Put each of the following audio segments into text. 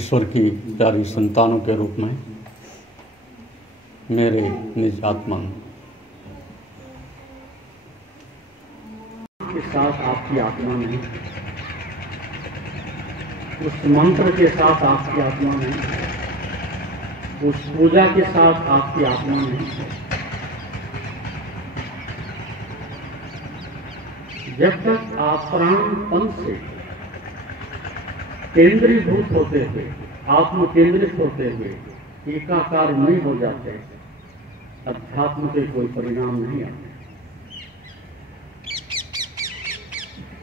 ईश्वर की प्यारी संतानों के रूप में मेरे निज आत्मा के साथ आपकी आत्मा में, उस मंत्र के साथ आपकी आत्मा में, उस पूजा के साथ आपकी आत्मा में, जब तक आप प्राणपन से केंद्रीभूत होते हुए, आत्म केंद्रित होते हुए एकाकार नहीं हो जाते, अध्यात्म के कोई परिणाम नहीं आते।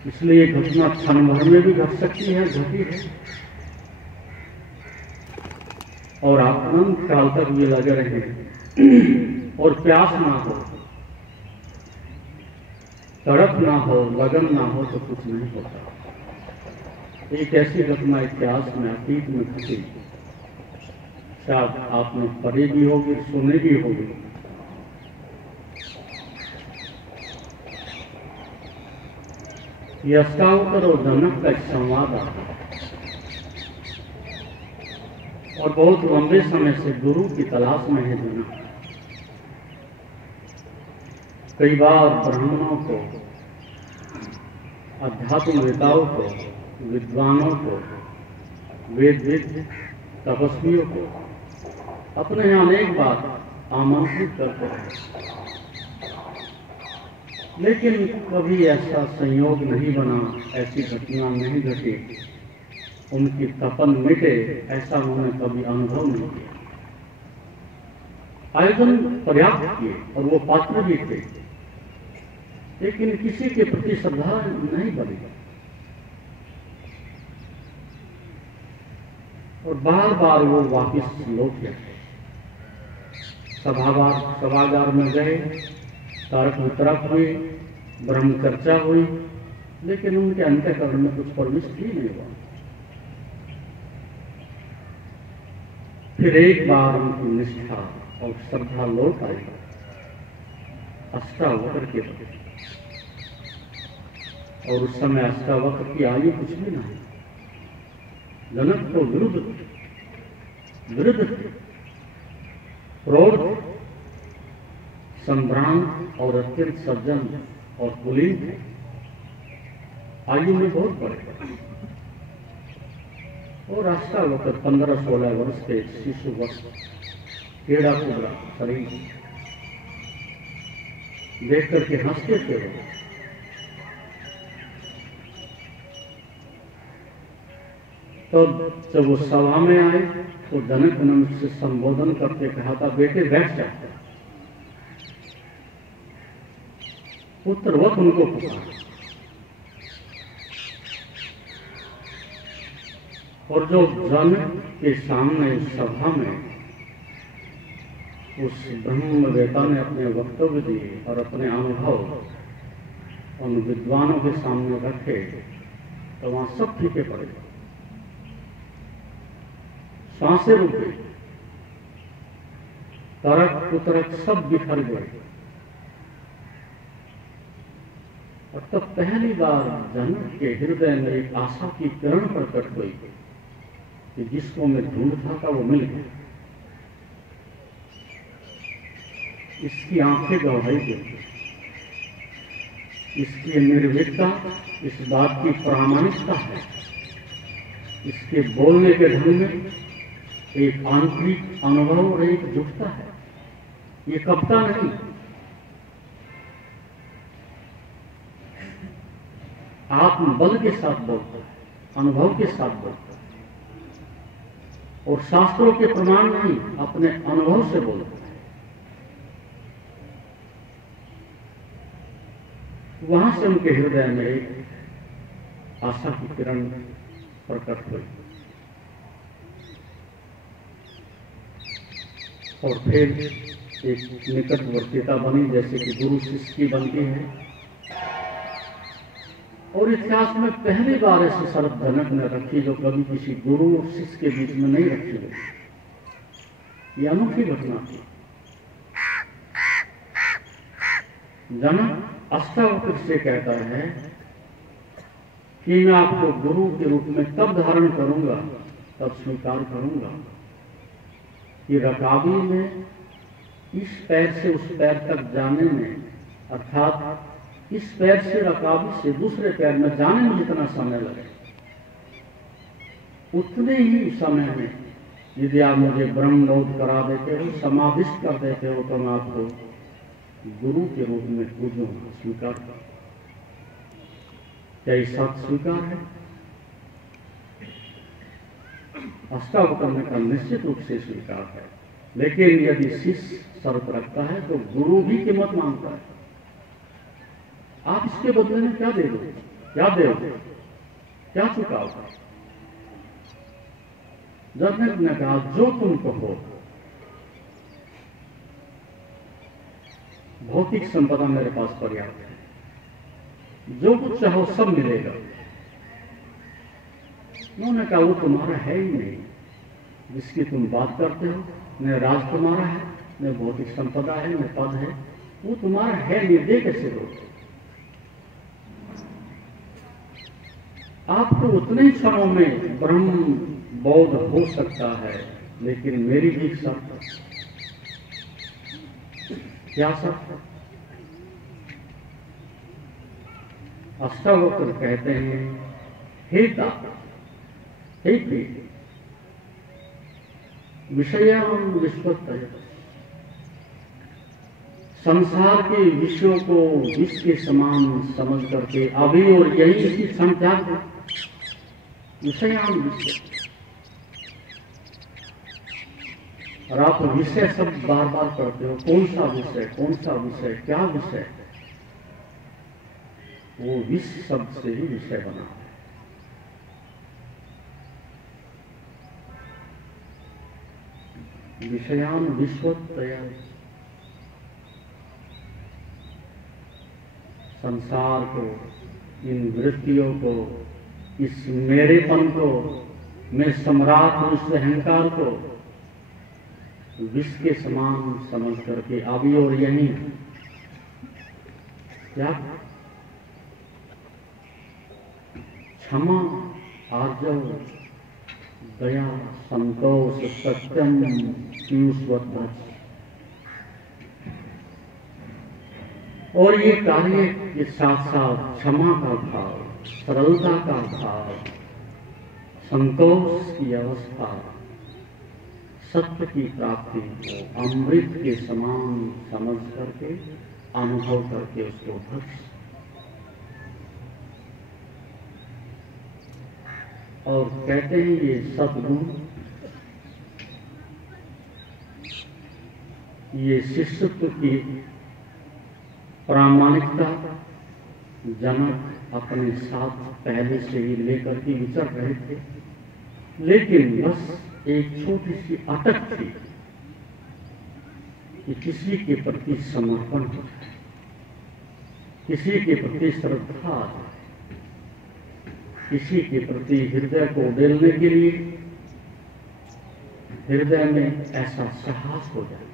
इसलिए घटना क्षण भर में भी घट सकती है, घटी है, और आप अनंत काल तक ये लगे रहें और प्यास ना हो, तड़प ना हो, लगन ना हो तो कुछ नहीं होता। एक ऐसी घटना इतिहास में अतीत में घटी, शायद आपने पढ़ी भी होगी, सुनी भी होगी। यह अष्टावक्र और जनक का एक संवाद आता है, और बहुत लंबे समय से गुरु की तलाश में है जनक। कई बार ब्राह्मणों को, अध्यात्मवेताओं को, विद्वानों को, वेदविद तपस्वियों को अपने यहाँ अनेक बार आमंत्रित करते रहे, लेकिन कभी ऐसा संयोग नहीं बना, ऐसी घटना नहीं घटी, उनकी तपन मिटे, ऐसा उन्होंने कभी अनुभव नहीं किया। आयोजन पर्याप्त किए और वो पात्र भी थे, लेकिन किसी के प्रति श्रद्धा नहीं बनी, और बार बार वो वापिस लौट गए। सभागार में गए, तर्क वितर्क हुई, ब्रह्म चर्चा हुई, लेकिन उनके अंतःकरण में कुछ प्रविष्ट ही नहीं हुआ। फिर एक बार उनकी निष्ठा और श्रद्धा लौट आई अष्टावक्र के प्रति, और उस समय अष्टावक्र की आयु कुछ भी नहीं। जनक तो विरुद्ध प्रौढ़, संभ्रांत और अत्यंत सज्जन और कुलीन थे, आयु में बहुत बड़े, और अष्टावक्र 15-16 वर्ष के शिशु वर्ष, टेढ़ा टुकड़ा शरीर देख करके हंसते थे। तो जब वो सभा में आए तो जनक ने उनसे संबोधन करके कहा था, बेटे बैठ जाते। पुत्रवत उनको पुकारा, और जो जनक के सामने उस सभा में उस ब्रह्मवेता ने अपने वक्तव्य दिए और अपने अनुभव उन विद्वानों के सामने रखे, तो वहां सब फीके पड़े, सांसें रुक गई, तर्क कुतर्क सब बिखर गए। और तब पहली बार जनक के हृदय में एक आशा की किरण प्रकट हुई कि जिसको मैं ढूंढता था वो मिल गया। इसकी आंखें गवाही देती, इसकी निर्भीकता इस बात की प्रामाणिकता है, इसके बोलने के ढंग में एक आंतरिक अनुभव और एक जुटता है, ये कपटा नहीं। आत्मबल के साथ बोलता है, अनुभव के साथ बोलता है, और शास्त्रों के प्रमाण नहीं, अपने अनुभव से बोलता है। वहां से उनके हृदय में एक आशा की किरण प्रकट हुई, और फिर एक निकटवर्तीता बनी, जैसे कि गुरु शिष्य की बनती है। और इतिहास में पहली बार ऐसी शर्त जनक ने रखी जो कभी किसी गुरु और शिष्य के बीच में नहीं रखी गई। यह अनोखी घटना थी। जनक अष्टावक्र से कहता है कि मैं आपको गुरु के रूप में तब धारण करूंगा तब स्वीकार करूंगा कि रकाबी में इस पैर से उस पैर तक जाने में, अर्थात इस पैर से रकाबी से दूसरे पैर में जाने में जितना समय लगे, उतने ही समय में यदि आप मुझे ब्रह्मबोध करा देते हो, समाधिस्थ कर देते हो, तो मैं आपको गुरु के रूप में पूजूंगा, स्वीकार कर। क्या ये सत्य स्वीकार है? अष्टावक्र का निश्चित रूप से स्वीकार है। लेकिन यदि शिष्य शर्त रखता है तो गुरु भी कीमत मांगता है। आप इसके बदले में क्या दे दो, क्या दोगे, क्या चुकाओगे? जनक ने कहा, जो तुम कहो। भौतिक संपदा मेरे पास पर्याप्त है, जो कुछ चाहो सब मिलेगा। उन्होंने कहा, वो तुम्हारा है ही नहीं जिसकी तुम बात करते हो। न राज तुम्हारा है, न भौतिक संपदा है, न पद है, वो तुम्हारा है नहीं, दे कैसे दो? आपको उतने ही क्षणों में ब्रह्म बोध हो सकता है, लेकिन मेरी भी शर्त। क्या शर्त? अष्टावक्र कहते हैं, हे ता, हे प्रिय, विषयाम विश्वतय, संसार के विषयों को विष के समान समझ करके अभी और यही इसी क्षण त्याग दो। विषयाम विषय, और आप विषय शब्द बार बार पढ़ते हो। कौन सा विषय, कौन सा विषय, क्या विषय? वो विष शब्द से ही विषय बना है। विषयान विश्वतया, संसार को, इन वृत्तियों को, इस मेरेपन को, मैं सम्राट हूं, इस अहंकार को विष के समान समझ करके अभी और यहीं क्या क्षमा, आर्जव, दया, संतोष, सत्यम, पीयूषवत, और ये कार्य के साथ साथ क्षमा का भाव, सरलता का भाव, संतोष की अवस्था, सत्य की प्राप्ति को अमृत के समान समझ करके, अनुभव करके उसको भक्ष, और कहते हैं ये सद्गुण, ये शिष्यत्व की प्रामाणिकता जनक अपने साथ पहले से ही लेकर के विचर रहे थे। लेकिन बस एक छोटी सी अटक थी कि किसी के प्रति समर्पण हो, किसी के प्रति श्रद्धा, किसी के प्रति हृदय को उड़ेलने के लिए हृदय में ऐसा साहस हो जाए,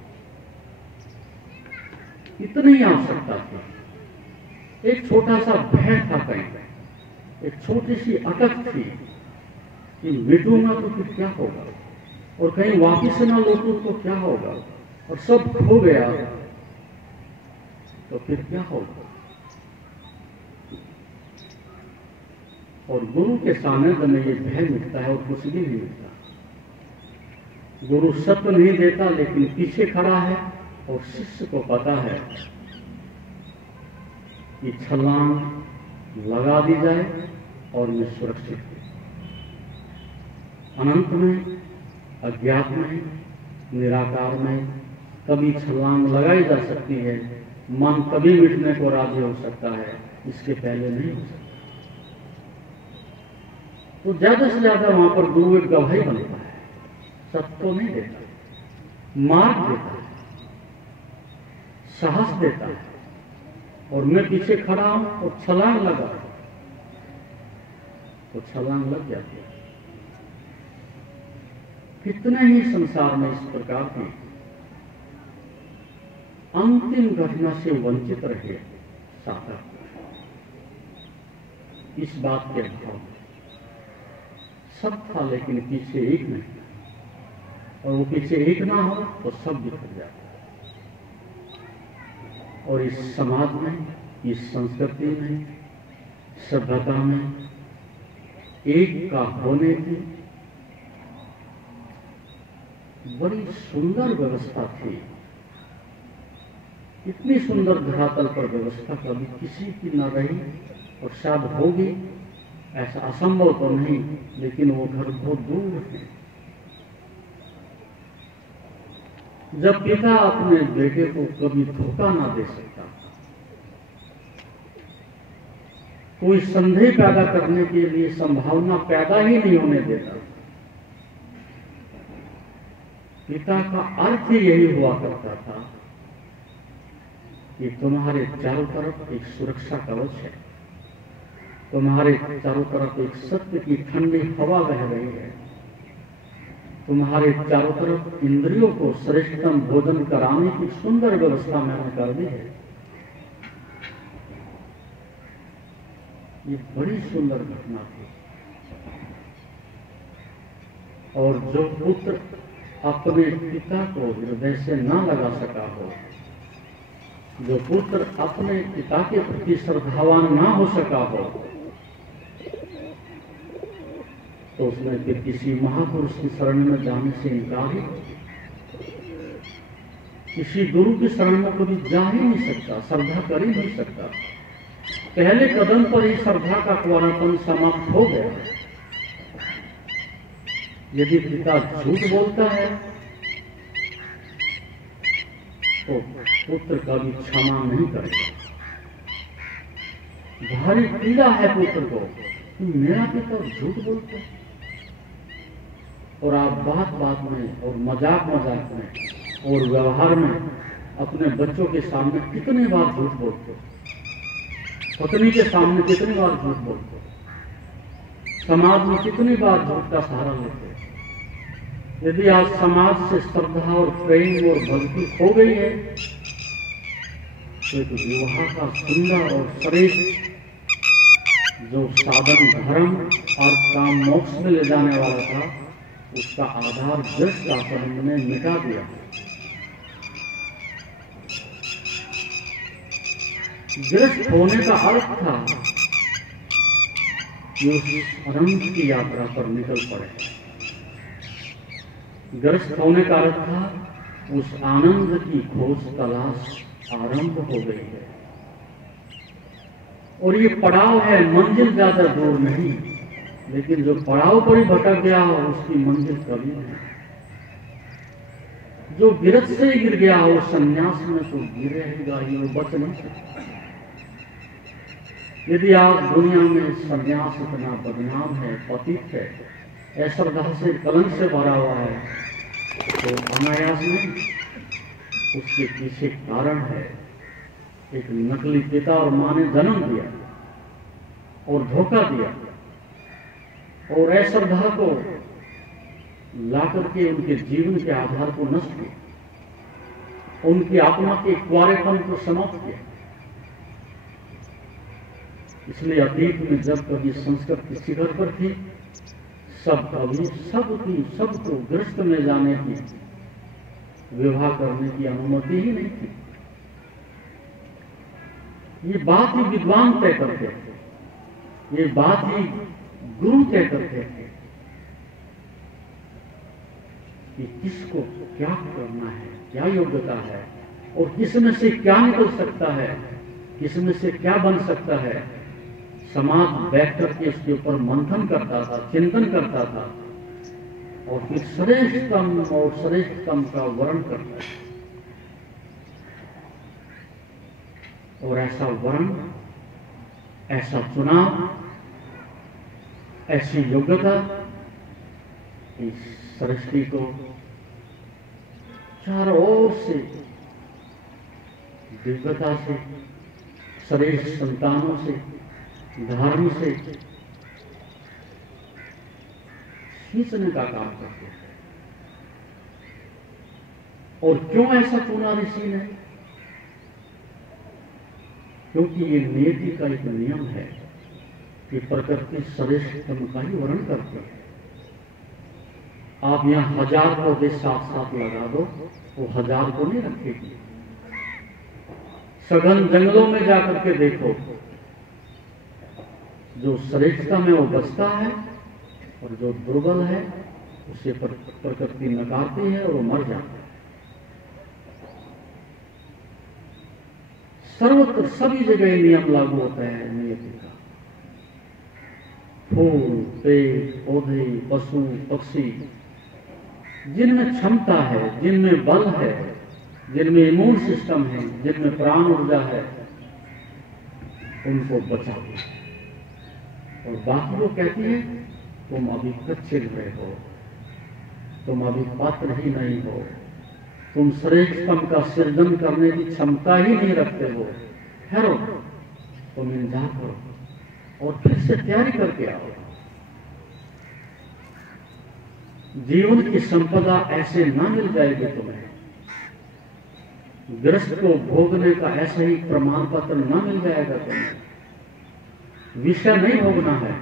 इतनी आवश्यकता थी। एक छोटा सा भय था कहीं, एक छोटी सी अटक थी कि मिटूंगा तो फिर क्या होगा, और कहीं वापिस ना लौटूं तो क्या होगा, और सब खो गया तो फिर क्या होगा। और गुरु के सानिध्य में ये भय मिटता है और कुछ भी नहीं मिलता। गुरु सत्य नहीं देता, लेकिन पीछे खड़ा है और शिष्य को पता है कि छलांग लगा दी जाए और मैं सुरक्षित हूं। अनंत में, अज्ञात में, निराकार में कभी छलांग लगाई जा सकती है, मन कभी मिटने को राजी हो सकता है, इसके पहले नहीं हो सकता। तो ज्यादा से ज्यादा वहां पर गुरु एक गवाही बनता है, सत्य तो नहीं देता, मार्ग देता है, साहस देता है, और मैं पीछे खड़ा हूं और छलांग लगा तो छलांग लग जाती है। कितने ही संसार में इस प्रकार की अंतिम घटना से वंचित रहे साधक। इस बात के अभाव सब था लेकिन पीछे एक नहीं, और वो पीछे एक ना हो तो सब बिखर जाता। और इस समाज में, इस संस्कृति में, सभ्यता में एक का होने की बड़ी सुंदर व्यवस्था थी। इतनी सुंदर धरातल पर व्यवस्था कभी किसी की न रही, और शायद होगी, ऐसा असंभव तो नहीं, लेकिन वो घर बहुत दूर है। जब पिता अपने बेटे को कभी धोखा ना दे सकता, कोई संदेह पैदा करने के लिए संभावना पैदा ही नहीं होने देता, पिता का अर्थ ही यही हुआ करता था कि तुम्हारे चारों तरफ एक सुरक्षा कवच है, तुम्हारे चारों तरफ एक सत्य की ठंडी हवा बह रही है, तुम्हारे चारों तरफ इंद्रियों को श्रेष्ठतम भोजन कराने की सुंदर व्यवस्था मैंने कर दी है। ये बड़ी सुंदर घटना थी। और जो पुत्र अपने पिता को हृदय से ना लगा सका हो, जो पुत्र अपने पिता के प्रति श्रद्धावान ना हो सका हो, तो उसने फिर किसी महापुरुष की शरण में जाने से इनकार ही, किसी गुरु की शरण में कभी जा ही नहीं सकता, श्रद्धा कर ही नहीं सकता। पहले कदम पर ही श्रद्धा का कुंवारापन समाप्त हो गया। यदि पिता झूठ बोलता है तो पुत्र कभी क्षमा नहीं करेगा। भारी पीड़ा है पुत्र को कि मेरा पिता झूठ बोलता है, और आप बात बात में और मजाक मजाक में और व्यवहार में अपने बच्चों के सामने कितनी बार झूठ बोलते, पत्नी के सामने कितनी बार झूठ बोलते, समाज में कितनी बार झूठ का सहारा लेते। यदि आज समाज से श्रद्धा और प्रेम और भक्ति खो गई है, तो एक विवाह का सुंदर और श्रेष्ठ जो साधन धर्म और काम मोक्ष में ले जाने वाला था, उसका आधार जस्ट आचरण ने मिटा दिया। गृहस्थ होने का अर्थ था कि उस अनंत की यात्रा पर निकल पड़े। गृहस्थ होने का अर्थ था उस आनंद की खोज तलाश आरंभ हो गई है। और ये पड़ाव है, मंजिल ज्यादा दूर नहीं, लेकिन जो पड़ाव पर ही भटक गया हो उसकी मंजिल कभी नहीं। जो गिरफ्त से ही गिर गया हो संन्यास में तो गिर रहेगा ही, वो बच नहीं सकता। यदि आज दुनिया में संन्यास इतना बदनाम है, पतित है, अश्रद्धा से कलंक से भरा हुआ है, तो अनायास में उसके पीछे कारण है। एक नकली पिता और मां ने जन्म दिया और धोखा दिया, और अश्रद्धा को लाकर के उनके जीवन के आधार को नष्ट किया, उनकी आत्मा के कुंवारेपन को समाप्त किया। इसलिए अतीत में जब कभी संस्कृति शिखर पर थी, सबको गृहस्थ में जाने की, विवाह करने की अनुमति ही नहीं थी। ये बात ही विद्वान तय करते थे, ये बात ही गुरु तय करते थे कि किसको क्या करना है, क्या योग्यता है, और किसमें से क्या निकल सकता है, किसमें से क्या बन सकता है। समाज बैठ करके इसके ऊपर मंथन करता था, चिंतन करता था, और फिर श्रेष्ठतम और श्रेष्ठतम का वर्ण करता था। और ऐसा वर्ण, ऐसा चुनाव, ऐसी योग्यता इस सृष्टि को चारों ओर से दिव्यता से, श्रेष्ठ संतानों से, धर्म से खींचने का काम करते हैं। और क्यों ऐसा चुना ऋषि ने? क्योंकि ये नियति का एक नियम है कि प्रकृति श्रेष्ठतम का ही वर्णन करती है। आप यहाँ 1000 पौधे साथ साथ लगा दो, वो 1000 को नहीं रखेगी। सघन जंगलों में जाकर के देखो, जो श्रेष्ठता में वो बचता है और जो दुर्बल है उसे प्रकृति नकारती है और वो मर जाता है। सर्वत्र सभी जगह नियम लागू होता है नियति का। फूल, पेड़, पौधे, पशु, पक्षी, जिनमें क्षमता है, जिनमें बल है, जिनमें इम्यून सिस्टम है, जिनमें प्राण ऊर्जा है, उनको बचा दो। और बाकी वो कहती है तुम अभी कच्चे हुए हो, तुम अभी पात्र ही नहीं हो, तुम श्रेष्ठतम का सृजन करने की क्षमता ही नहीं रखते हो, ठहरो, तुम इंतजार करो और फिर से तैयारी करके आओ। जीवन की संपदा ऐसे ना मिल जाएगी तुम्हें, गृहस्थ को भोगने का ऐसा ही प्रमाण पत्र ना मिल जाएगा तुम्हें। विषय नहीं भोगना है,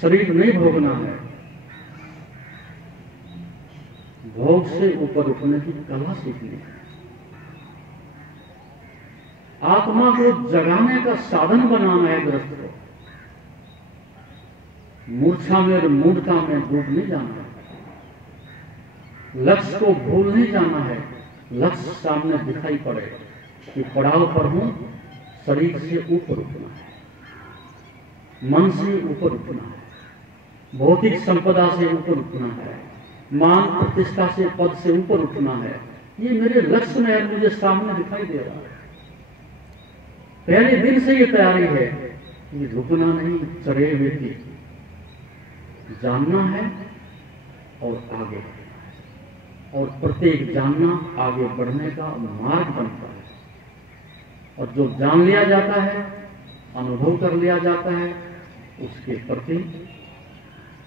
शरीर नहीं भोगना है, भोग से ऊपर उठने की कला सीखनी है। आत्मा को जगाने का साधन बनाना है गृहस्थ को। मूर्छा में और मूर्खता में डूब नहीं जाना है, लक्ष्य को भूल नहीं जाना है। लक्ष्य सामने दिखाई पड़े कि पड़ाव पर हूं, शरीर से ऊपर उठना है, मन से ऊपर उठना है, भौतिक संपदा से ऊपर उठना है, मान प्रतिष्ठा से, पद से ऊपर उठना है। ये मेरे लक्ष्य में है, मुझे सामने दिखाई दे रहा है। पहले दिन से ये तैयारी है कि रुकना नहीं, चढ़े हुए थी, जानना है और आगे बढ़ना है। और प्रत्येक जानना आगे बढ़ने का मार्ग बनता है। और जो जान लिया जाता है, अनुभव कर लिया जाता है, उसके प्रति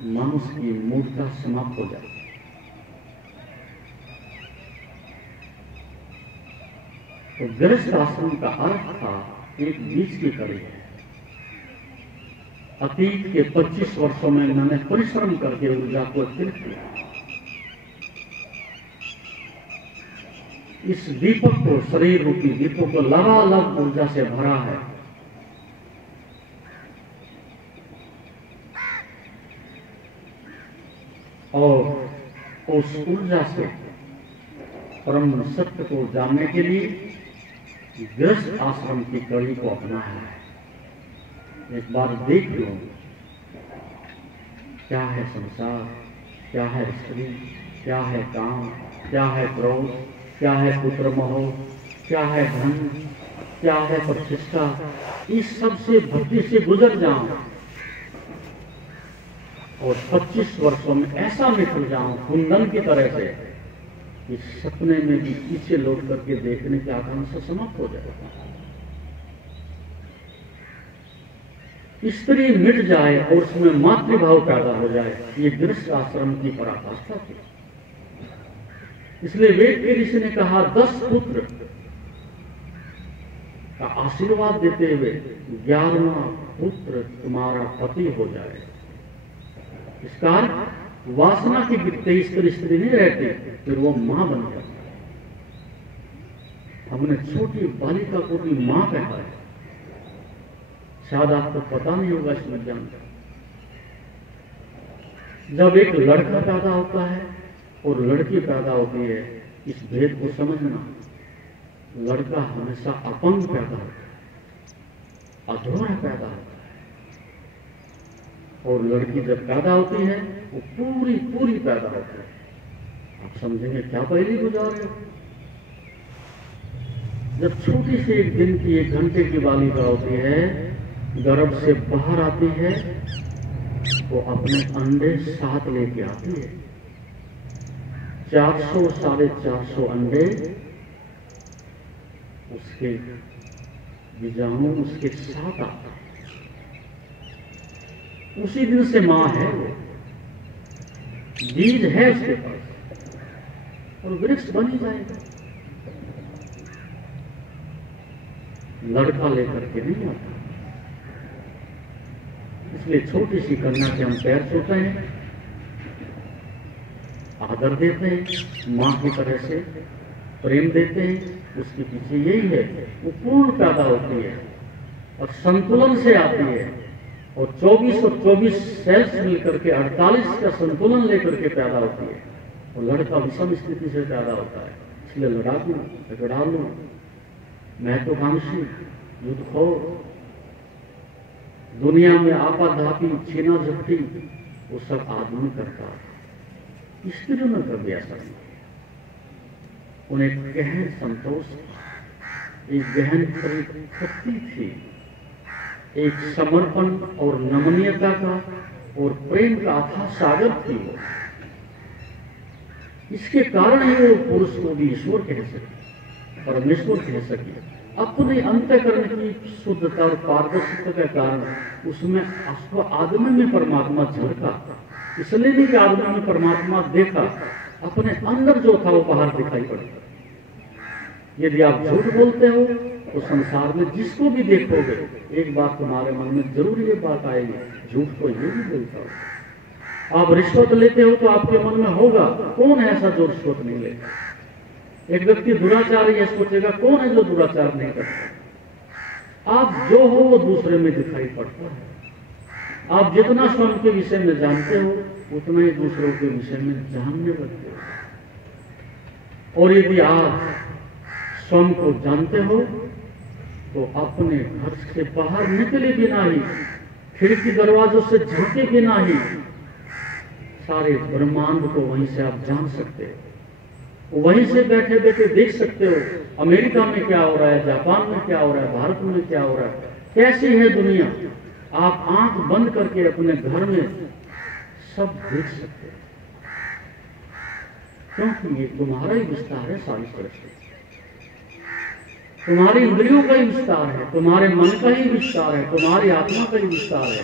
मनुष्य की मूर्खता समाप्त हो जाती है। तो गृहस्थ आश्रम का अर्थ था एक बीच की कड़ी है। अतीत के 25 वर्षों में मैंने परिश्रम करके ऊर्जा को स्थिर किया। इस दीपक को, शरीर रूपी दीपक को लबालब ऊर्जा से भरा है। और उस ऊर्जा से परम सत्य को जानने के लिए गृहस्थ आश्रम की कड़ी को अपनाया है। एक बार देख लो क्या है संसार, क्या है स्त्री, क्या है काम, क्या है क्रोध, क्या है पुत्र मोह, क्या है धन, क्या है प्रतिष्ठा। इस सब से भक्ति से गुजर जाओ और 25 वर्षों में ऐसा निकल जाऊं कुंदन की तरह से कि सपने में भी पीछे लौट करके देखने की आकांक्षा समाप्त हो जाएगा। स्त्री मिट जाए और उसमें मातृभाव पैदा हो जाए, ये गृहस्थ आश्रम की पराकाष्ठा थी। इसलिए वेद के ऋषि ने कहा 10 पुत्र का आशीर्वाद देते हुए 11वां पुत्र तुम्हारा पति हो जाए। इसका वासना की गिरते स्त्री नहीं रहती, फिर वो मां बन जाती। हमने छोटी बालिका को भी मां कहा है, शायद आपको पता नहीं होगा इस विज्ञान का। जब एक लड़का पैदा होता है और लड़की पैदा होती है, इस भेद को समझना। लड़का हमेशा अपंग पैदा होता है, अधूरा पैदा होता है, और लड़की जब पैदा होती है वो पूरी पूरी पैदा होती है। आप समझेंगे क्या पहले गुजार रहे हो। जब छोटी सी एक दिन की 1 घंटे की बालिका होती है, गर्भ से बाहर आती है, वो अपने अंडे साथ लेके आती है। 400 साढ़े 400 अंडे उसके बीजाणु उसके साथ आता है। उसी दिन से मां है, वो बीज है उसके पास और वृक्ष बन ही जाएगा। लड़का लेकर के नहीं आता। इसलिए छोटी सी कन्या के हम पैर छूते हैं, आदर देते हैं, माँ की तरह से प्रेम देते हैं, उसके पीछे यही है, वो पूर्ण पैदा होती है और संतुलन से आती है। और 24 और 24 सेल्स मिलकर के 48 का संतुलन लेकर के पैदा होती है। और लड़का विषम स्थिति से पैदा होता है, इसलिए लड़ाकू, महत्वाकांक्षी, युद्धखोर, दुनिया में आपाधापी, छीना झपटी, वो सब आदमी करता है। स्त्रियों ने कभी ऐसा नहीं, उन्हें गहन संतोष, एक गहन शक्ति थी, एक समर्पण और नमनीयता का और प्रेम का अथाह सागर थी वो। इसके कारण ही वो पुरुष को भी ईश्वर कह सके, परमेश्वर कह सके। अपने अंतःकरण की शुद्धता और पारदर्शिता के कारण उसमें आदमी में परमात्मा झलका। इसलिए नहीं कि आदमी में परमात्मा देखा, अपने अंदर जो था वो बाहर दिखाई पड़ता। यदि आप झूठ बोलते हो तो संसार में जिसको भी देखोगे, एक बात तुम्हारे मन में जरूर ये बात आएगी, झूठ को ये भी बोलता हो। आप रिश्वत लेते हो तो आपके मन में होगा, कौन है ऐसा जो रिश्वत नहीं लेता। एक व्यक्ति दुराचारी है, सोचेगा कौन है जो दुराचार नहीं करता। आप जो हो वो दूसरे में दिखाई पड़ता है। आप जितना स्वयं के विषय में जानते हो उतना ही दूसरों के विषय में जानने लगते हो। और यदि आप स्वयं को जानते हो तो अपने घर से बाहर निकले बिना ही, खिड़की दरवाजों से झांके बिना ही सारे ब्रह्मांड को वहीं से आप जान सकते हो। वहीं से बैठे बैठे देख सकते हो अमेरिका में क्या हो रहा है, जापान में क्या हो रहा है, भारत में क्या हो रहा है, कैसी है दुनिया। आप आंख बंद करके अपने घर में सब देख सकते हो, क्योंकि ये तुम्हारा ही विस्तार है। सारी सृष्टि तुम्हारी इंद्रियों का ही विस्तार है, तुम्हारे मन का ही विस्तार है, तुम्हारी आत्मा का ही विस्तार है।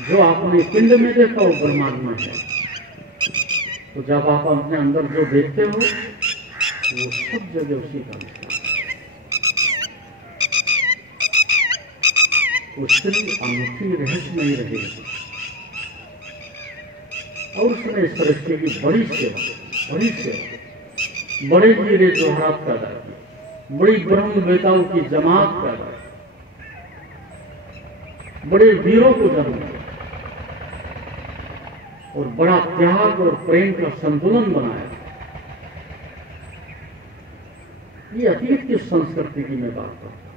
जो आपने पिंड में देखा वो ब्रह्मांड में है। तो जब आप अपने अंदर जो देखते हो वो सब जगह उसी का विस्तार है। वो स्त्री अनूठी रहस्य नहीं रहेगी। और उसने सृष्टि की बड़ी सेवा, बड़े हीरे जोहरात पैदा की, बड़ी ब्रह्म वेताओं की जमात पैदा, बड़े वीरों को जन्म दिया और बड़ा त्याग और प्रेम का संतुलन बनाया। ये अतीत की संस्कृति की मैं बात करता हूं,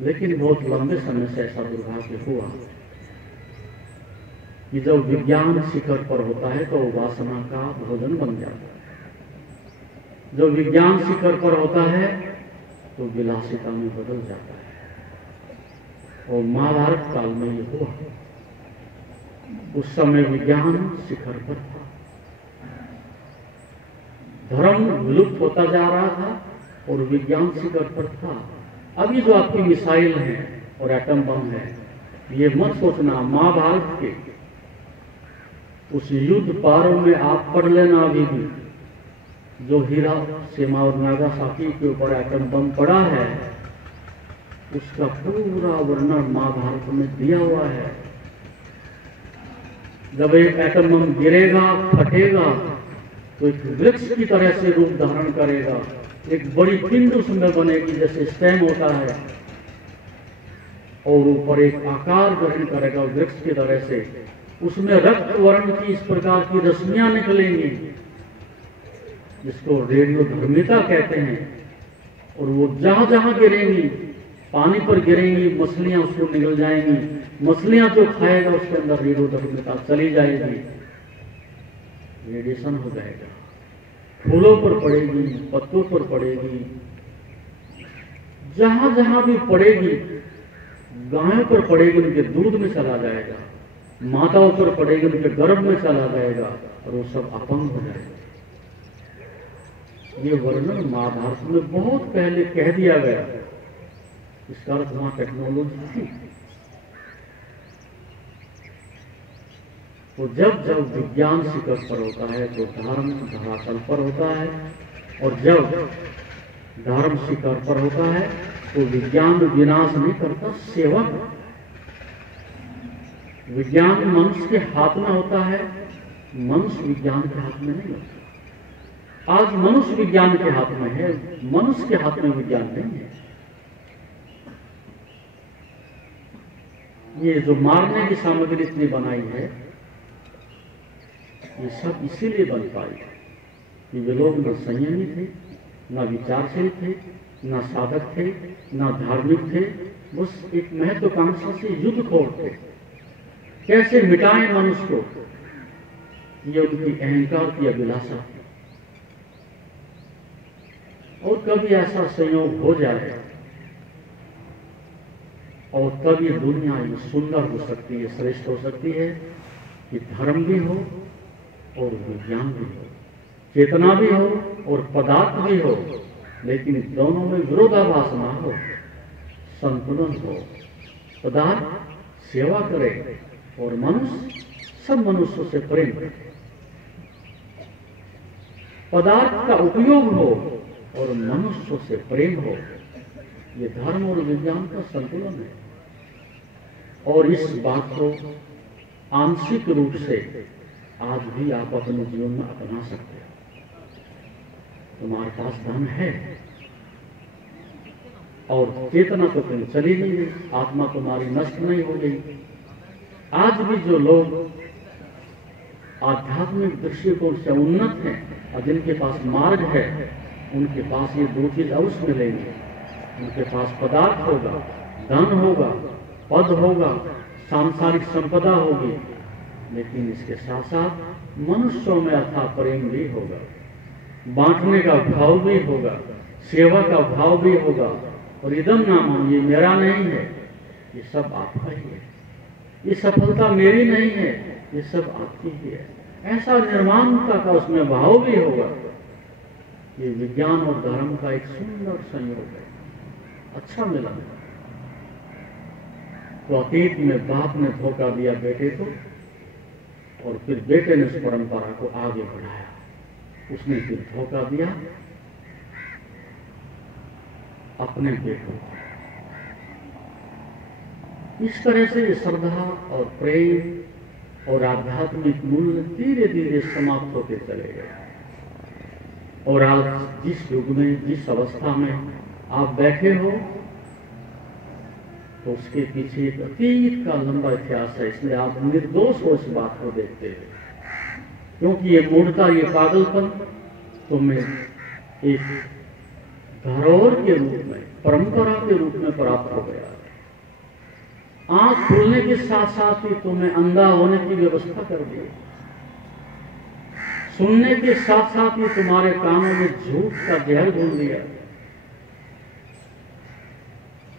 लेकिन बहुत लंबे समय से ऐसा दुर्भाग्य हुआ कि जब विज्ञान शिखर पर होता है तो वासना का भोजन बन जाता है। जब विज्ञान शिखर पर होता है तो विलासिता में बदल जाता है। और महाभारत काल में ये हुआ। उस समय विज्ञान शिखर पर था, धर्म विलुप्त होता जा रहा था और विज्ञान शिखर पर था। अभी जो आपकी मिसाइल है और एटम बम है, ये मत सोचना महाभारत के उस युद्ध पारों में आप पढ़ लेना। अभी भी जो हिरोशिमा और नागासाकी के ऊपर एटम बम पड़ा है उसका पूरा वर्णन महाभारत में दिया हुआ है। जब एक एटम बम गिरेगा, फटेगा तो एक वृक्ष की तरह से रूप धारण करेगा, एक बड़ी पिंड उसमें बनेगी जैसे स्टेम होता है, और ऊपर एक आकार ग्रहण करेगा वृक्ष की तरह से। उसमें रक्त वर्ण की इस प्रकार की रश्मियां निकलेंगी जिसको रेडियोधर्मिता कहते हैं। और वो जहां जहां गिरेंगी, पानी पर गिरेंगी, मछलियां उसको निगल जाएंगी, मछलियां जो खाएगा उसके अंदर रेडियोधर्मिता चली जाएगी, रेडिएशन हो जाएगा। फूलों पर पड़ेगी, पत्तों पर पड़ेगी, जहां जहां भी पड़ेगी, गायों पर पड़ेगी उनके दूध में चला जाएगा, माताओं पर पड़ेगी उनके गर्भ में चला जाएगा और वो सब अपंग हो जाएगा। ये वर्णन महाभारत में बहुत पहले कह दिया गया। इसका अर्थ वहां टेक्नोलॉजी थी। तो जब जब विज्ञान शिखर पर होता है तो धर्म धरातल पर होता है, और जब धर्म शिखर पर होता है तो विज्ञान विनाश नहीं करता, सेवक। विज्ञान मनुष्य के हाथ में होता है मनुष्य विज्ञान के हाथ में नहीं होता। आज मनुष्य विज्ञान के हाथ में है, मनुष्य के हाथ में विज्ञान नहीं है। ये जो मारने की सामग्री इतनी बनाई है, ये सब इसीलिए बन पाई कि वे लोग न संयमी थे, न विचारशील थे, न साधक थे, न धार्मिक थे, बस एक महत्वाकांक्षा से युद्ध खोर थे। कैसे मिटाएं मनुष्य को, ये उनकी अहंकार की अभिलाषा थी। और कभी ऐसा संयोग हो जाए और तब ये दुनिया ये सुंदर हो सकती है, श्रेष्ठ हो सकती है कि धर्म भी हो और विज्ञान भी हो, चेतना भी हो और पदार्थ भी हो, लेकिन दोनों में विरोधाभास ना हो, संतुलन हो। पदार्थ सेवा करे और मनुष्य सब मनुष्यों से प्रेम करे। पदार्थ का उपयोग हो और मनुष्यों से प्रेम हो। ये धर्म और विज्ञान का संतुलन है। और इस बात को आंशिक रूप से आज भी आप अपने जीवन में अपना सकते हो। तुम्हारे पास धन है और चेतना तो कहीं चली नहीं गई, आत्मा तुम्हारी नष्ट नहीं हो गई। आज भी जो लोग आध्यात्मिक दृष्टिकोण से उन्नत हैं और जिनके पास मार्ग है, उनके पास ये दो चीज अवश्य मिलेंगे। उनके पास पदार्थ होगा, धन होगा, पद होगा, सांसारिक संपदा होगी, लेकिन इसके साथ साथ मनुष्यों में अथाह प्रेम भी होगा, बांटने का भाव भी होगा, सेवा का भाव भी होगा। और इदम नाम, ये मेरा नहीं है, ये सब आपका ही है। ये सफलता मेरी नहीं है, ये सब आपकी ही है। ऐसा निर्माणता का उसमें भाव भी होगा। ये विज्ञान और धर्म का एक सुंदर संयोग है, अच्छा मिला। तो अतीत में बाप ने धोखा दिया बेटे को, और फिर बेटे ने उस परंपरा को आगे बढ़ाया। उसने फिर धोखा दिया अपने बेटों को। इस तरह से ये श्रद्धा और प्रेम और आध्यात्मिक मूल्य धीरे धीरे समाप्त होते चले गए। और आज जिस युग में, जिस अवस्था में आप बैठे हो, तो उसके पीछे एक अतीत का लंबा इतिहास है। इसलिए आप निर्दोष हो इस बात को देखते हैं, क्योंकि ये मूर्खता, ये पागलपन तुम्हें एक धरोहर के रूप में, परंपरा के रूप में प्राप्त हो गया। आंख खुलने के साथ साथ ही तुम्हें अंधा होने की व्यवस्था कर दी। सुनने के साथ साथ ही तुम्हारे कानों में झूठ का जहर घोल दिया,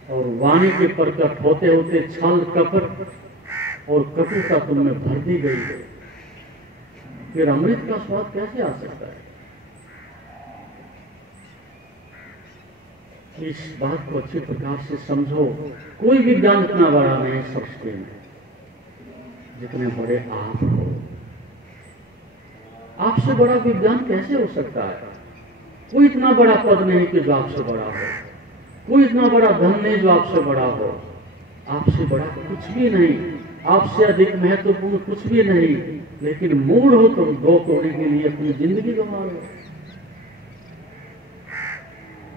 और वाणी के प्रकट होते होते छल, कपट और कटुता तुमने भर दी गई है। फिर अमृत का स्वाद कैसे आ सकता है? इस बात को अच्छी प्रकार से समझो। कोई विज्ञान इतना बड़ा नहीं सृष्टि में जितने बड़े आप हो। आपसे बड़ा विज्ञान कैसे हो सकता है? कोई इतना बड़ा पद नहीं कि जो आपसे बड़ा हो, कोई इतना बड़ा धन नहीं जो आपसे बड़ा हो। आपसे बड़ा कुछ भी नहीं, आपसे अधिक महत्वपूर्ण कुछ भी नहीं, लेकिन मूढ़ हो तुम दो तोड़ने के लिए अपनी जिंदगी गंवा रहे हो।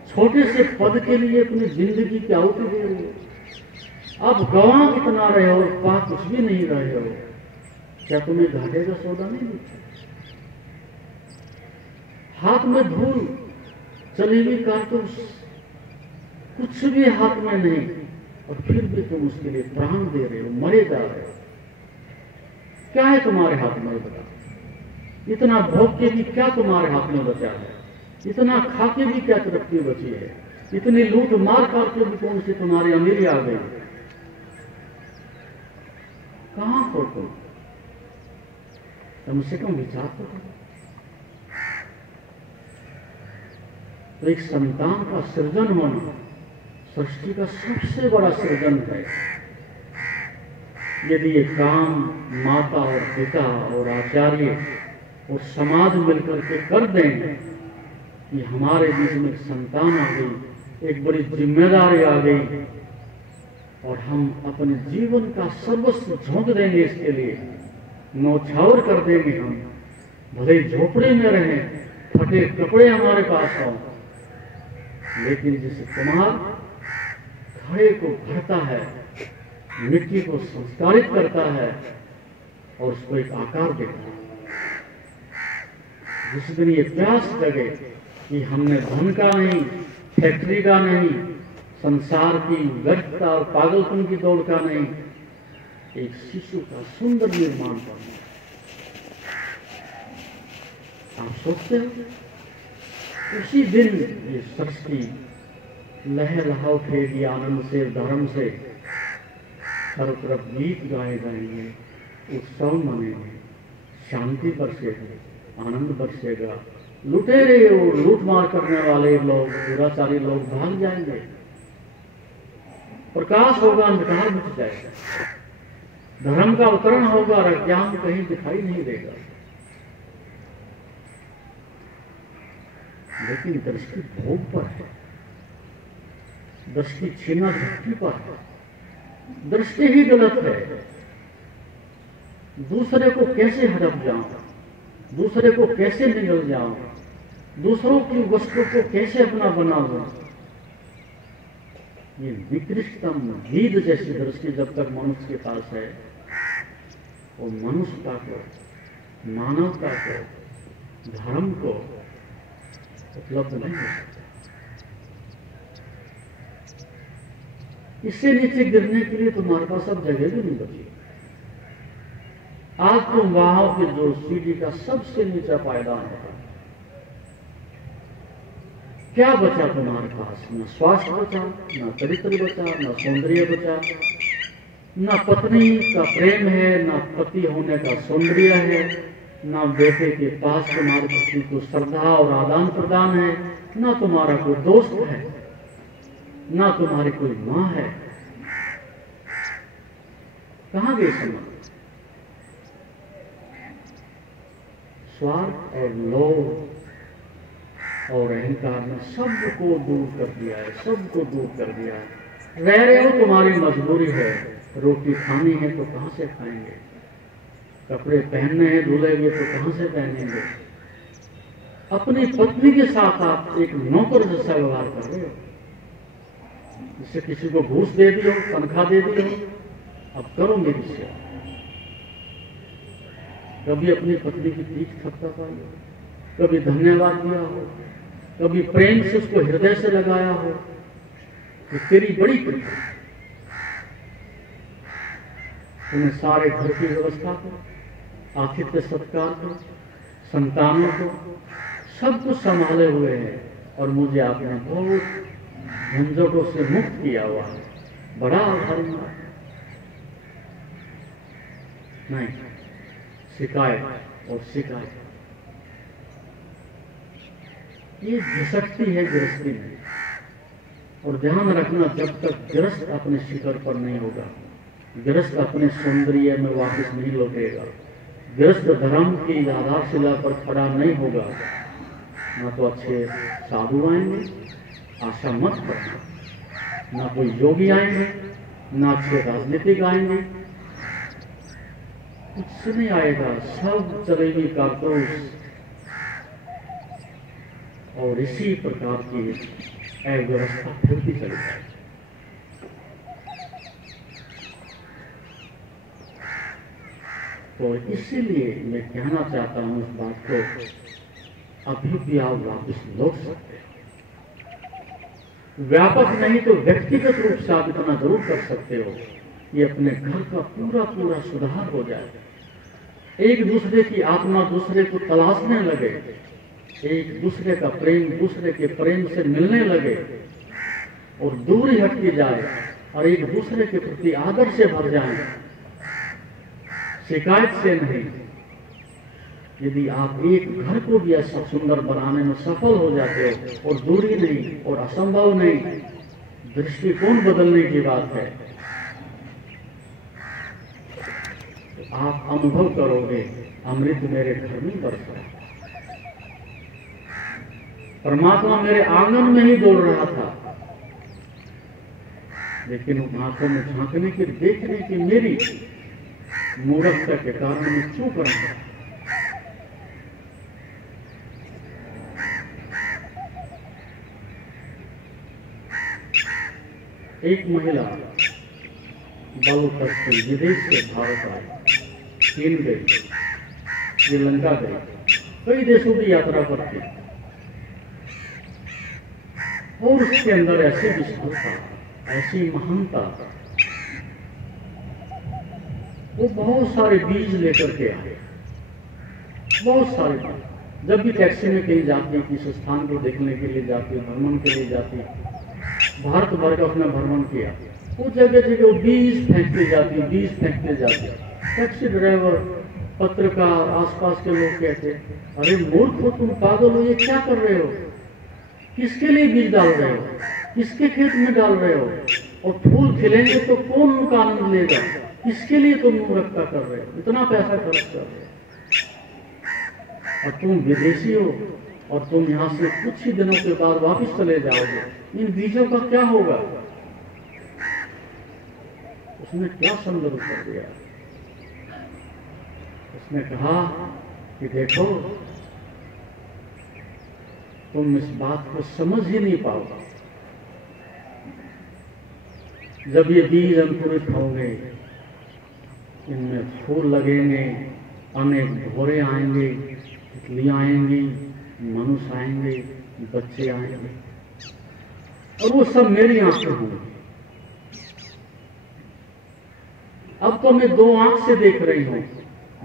छोटे से पद के लिए अपनी जिंदगी की आहुति दे रहे हो। आप गंवा कितना रहे हो, पा कुछ भी नहीं रहे हो। क्या तुम्हें घाटे का सौदा नहीं दिखता? हाथ में धूल, चली हुई कारतूस, कुछ भी हाथ में नहीं, और फिर भी तुम उसके लिए प्राण दे रहे हो, मरे जा रहे हो। क्या है तुम्हारे हाथ में बता? इतना भोग के भी क्या तुम्हारे हाथ में बचा है? इतना खा के भी क्या तरक्की बची है? इतनी लूट मार करके भी कौन सी तुम्हारी अमीरी आ गई? कहां हो तुम? कम से कम विचार तो करो। तो एक संतान का सृजन होना सृष्टि का सबसे बड़ा सृजन है। यदि ये काम माता और पिता और आचार्य और समाज मिलकर के कर दें कि हमारे बीच में एक संतान आ गई, एक बड़ी जिम्मेदारी आ गई, और हम अपने जीवन का सर्वस्व झोंक देंगे इसके लिए, नौछावर कर देंगे हम, भले झोपड़े में रहें, फटे कपड़े हमारे पास हों, लेकिन जिस कुम्हार घड़े को भरता है, मिट्टी को संस्कारित करता है और उसको एक आकार देता है, जिस दिन ये प्यास लगे कि हमने धन का नहीं, फैक्ट्री का नहीं, संसार की व्यर्थता और पागलपन की दौड़ का नहीं, एक शिशु का सुंदर निर्माण करना। आप सोचते हो उसी दिन ये सृष्टि लहलहा उठेगी आनंद से, धर्म से, हर तरफ गीत गाए जाएंगे, उत्सव मनेंगे, शांति बरसेगी, आनंद बरसेगा। लुटेरे और लूटमार करने वाले लोग, दुराचारी लोग भाग जाएंगे, प्रकाश होगा, अंधकार मिट जाएगा, धर्म का अवतरण होगा और अज्ञान कहीं दिखाई नहीं देगा। लेकिन दृष्टि भोग पर है, दृष्टि छीना झपटी पर है, दृष्टि ही गलत है। दूसरे को कैसे हड़प जाऊं, दूसरे को कैसे निगल जाऊं, दूसरों की वस्तु को कैसे अपना बना लूं, ये निकृष्टतम गीध जैसी दृष्टि जब तक मनुष्य के पास है, वो मनुष्यता को, मानवता को, धर्म को उपलब्ध नहीं हो सकता। इससे नीचे गिरने के लिए तुम्हारे पास अब जगह भी नहीं बची। आज तुम वहां की जो सीढ़ी का सबसे नीचा पायदान होता, क्या बचा तुम्हारे पास? न स्वास्थ्य बचा, न चरित्र बचा, न सौंदर्य बचा, न पत्नी का प्रेम है, न पति होने का सौंदर्य है, न बेटे के पास तुम्हारे पति को श्रद्धा और आदान प्रदान है, न तुम्हारा कोई दोस्त है, न तुम्हारी कोई मां है। कहां गए समाज? स्वार्थ और लोभ और अहंकार ने सबको दूर कर दिया है, सबको दूर कर दिया है। रह रहे हो, तुम्हारी मजबूरी है, रोटी खानी है तो कहां से खाएंगे, कपड़े पहनने हैं धुलेंगे तो कहां से पहनेंगे। अपनी पत्नी के साथ आप एक नौकर जैसा व्यवहार कर रहे हो, जिससे किसी को घूस दे दी हो, तनख्वाह दे दी हो, अब करो मेरी सेवा। कभी अपनी पत्नी की पीठ थपथपाई हो, कभी धन्यवाद दिया हो, कभी प्रेम से उसको हृदय से लगाया हो, तो तेरी बड़ी कृपा। तुम्हें सारे घर की व्यवस्था को, आतिथ्य सत्कार को, संतानों को, सब कुछ संभाले हुए है, और मुझे आपने बहुत झंझटों से मुक्त किया हुआ है। बड़ा आभारी हूं। नहीं, शिकायत और शिकायत ये घिसकती है गृहस्थी में। और ध्यान रखना, जब तक गृहस्थ अपने शिखर पर नहीं होगा, गृहस्थ अपने सौंदर्य में वापस नहीं लौटेगा, गृहस्थ धर्म की आधारशिला पर खड़ा नहीं होगा, ना तो अच्छे साधु आएंगे, आशा मत करना, ना कोई योगी आएंगे, ना अच्छे राजनीतिक आएंगे, कुछ नहीं आएगा। सब चलेगी कारतूस और इसी प्रकार की अव्यवस्था फिरती चली जाएगी। तो इसीलिए मैं कहना चाहता हूं इस बात को, अभी भी आप वापस लौट सकते हैं। व्यापक नहीं तो व्यक्तिगत रूप से आप इतना जरूर कर सकते हो, ये अपने घर का पूरा पूरा सुधार हो जाए, एक दूसरे की आत्मा दूसरे को तलाशने लगे, एक दूसरे का प्रेम दूसरे के प्रेम से मिलने लगे और दूरी हटती जाए और एक दूसरे के प्रति आदर से भर जाए, शिकायत से नहीं। यदि आप एक घर को भी ऐसा सुंदर बनाने में सफल हो जाते हो, और दूरी नहीं और असंभव नहीं, दृष्टिकोण बदलने की बात है, आप अनुभव करोगे अमृत मेरे घर में बरस रहा, परमात्मा मेरे आंगन में ही दौड़ रहा था, लेकिन आंखों में झांकने की, देखने की मेरी मूर्खता के कारण मैं चुप रहा। एक महिला बलूचिस्तान से विदेश से भारत आई, चीन गई, श्रीलंका गई, कई देशों की यात्रा पर थी और उसके अंदर ऐसी विशुद्धता, ऐसी महानता, वो बहुत सारे बीज लेकर के आए, बहुत सारे बीज। जब भी टैक्सी में कहीं जाती, किसी स्थान को देखने के लिए जाती, भ्रमण के लिए जाती, भारत भर का उसने भ्रमण किया, वो जगह जगह वो बीज फेंकते जाती, बीज फेंकते जाती। टैक्सी ड्राइवर, पत्रकार, आसपास के लोग कहते, अरे मूर्ख हो तुम, पागल हो, ये क्या कर रहे हो, किसके लिए बीज डाल रहे हो, किसके खेत में डाल रहे हो, और फूल खिलेंगे तो कौन उनका आनंद लेगा, किसके लिए तुम मूर्खता कर रहे हो, इतना पैसा खर्च कर रहे हो, और तुम विदेशी हो और तुम यहाँ से कुछ ही दिनों के बाद वापस चले जाओगे, इन बीजों का क्या होगा। उसने क्या संदर्भ कर दिया, उसने कहा कि देखो तुम इस बात को समझ ही नहीं पाओगे, जब ये बीज अंकुरित होंगे, इनमें फूल लगेंगे, अनेक भौरे आएंगे, तितलियां आएंगी, मनुष्य आएंगे, बच्चे आएंगे, और वो सब मेरी आंखें होंगी। अब तो मैं 2 आंख से देख रही हूं,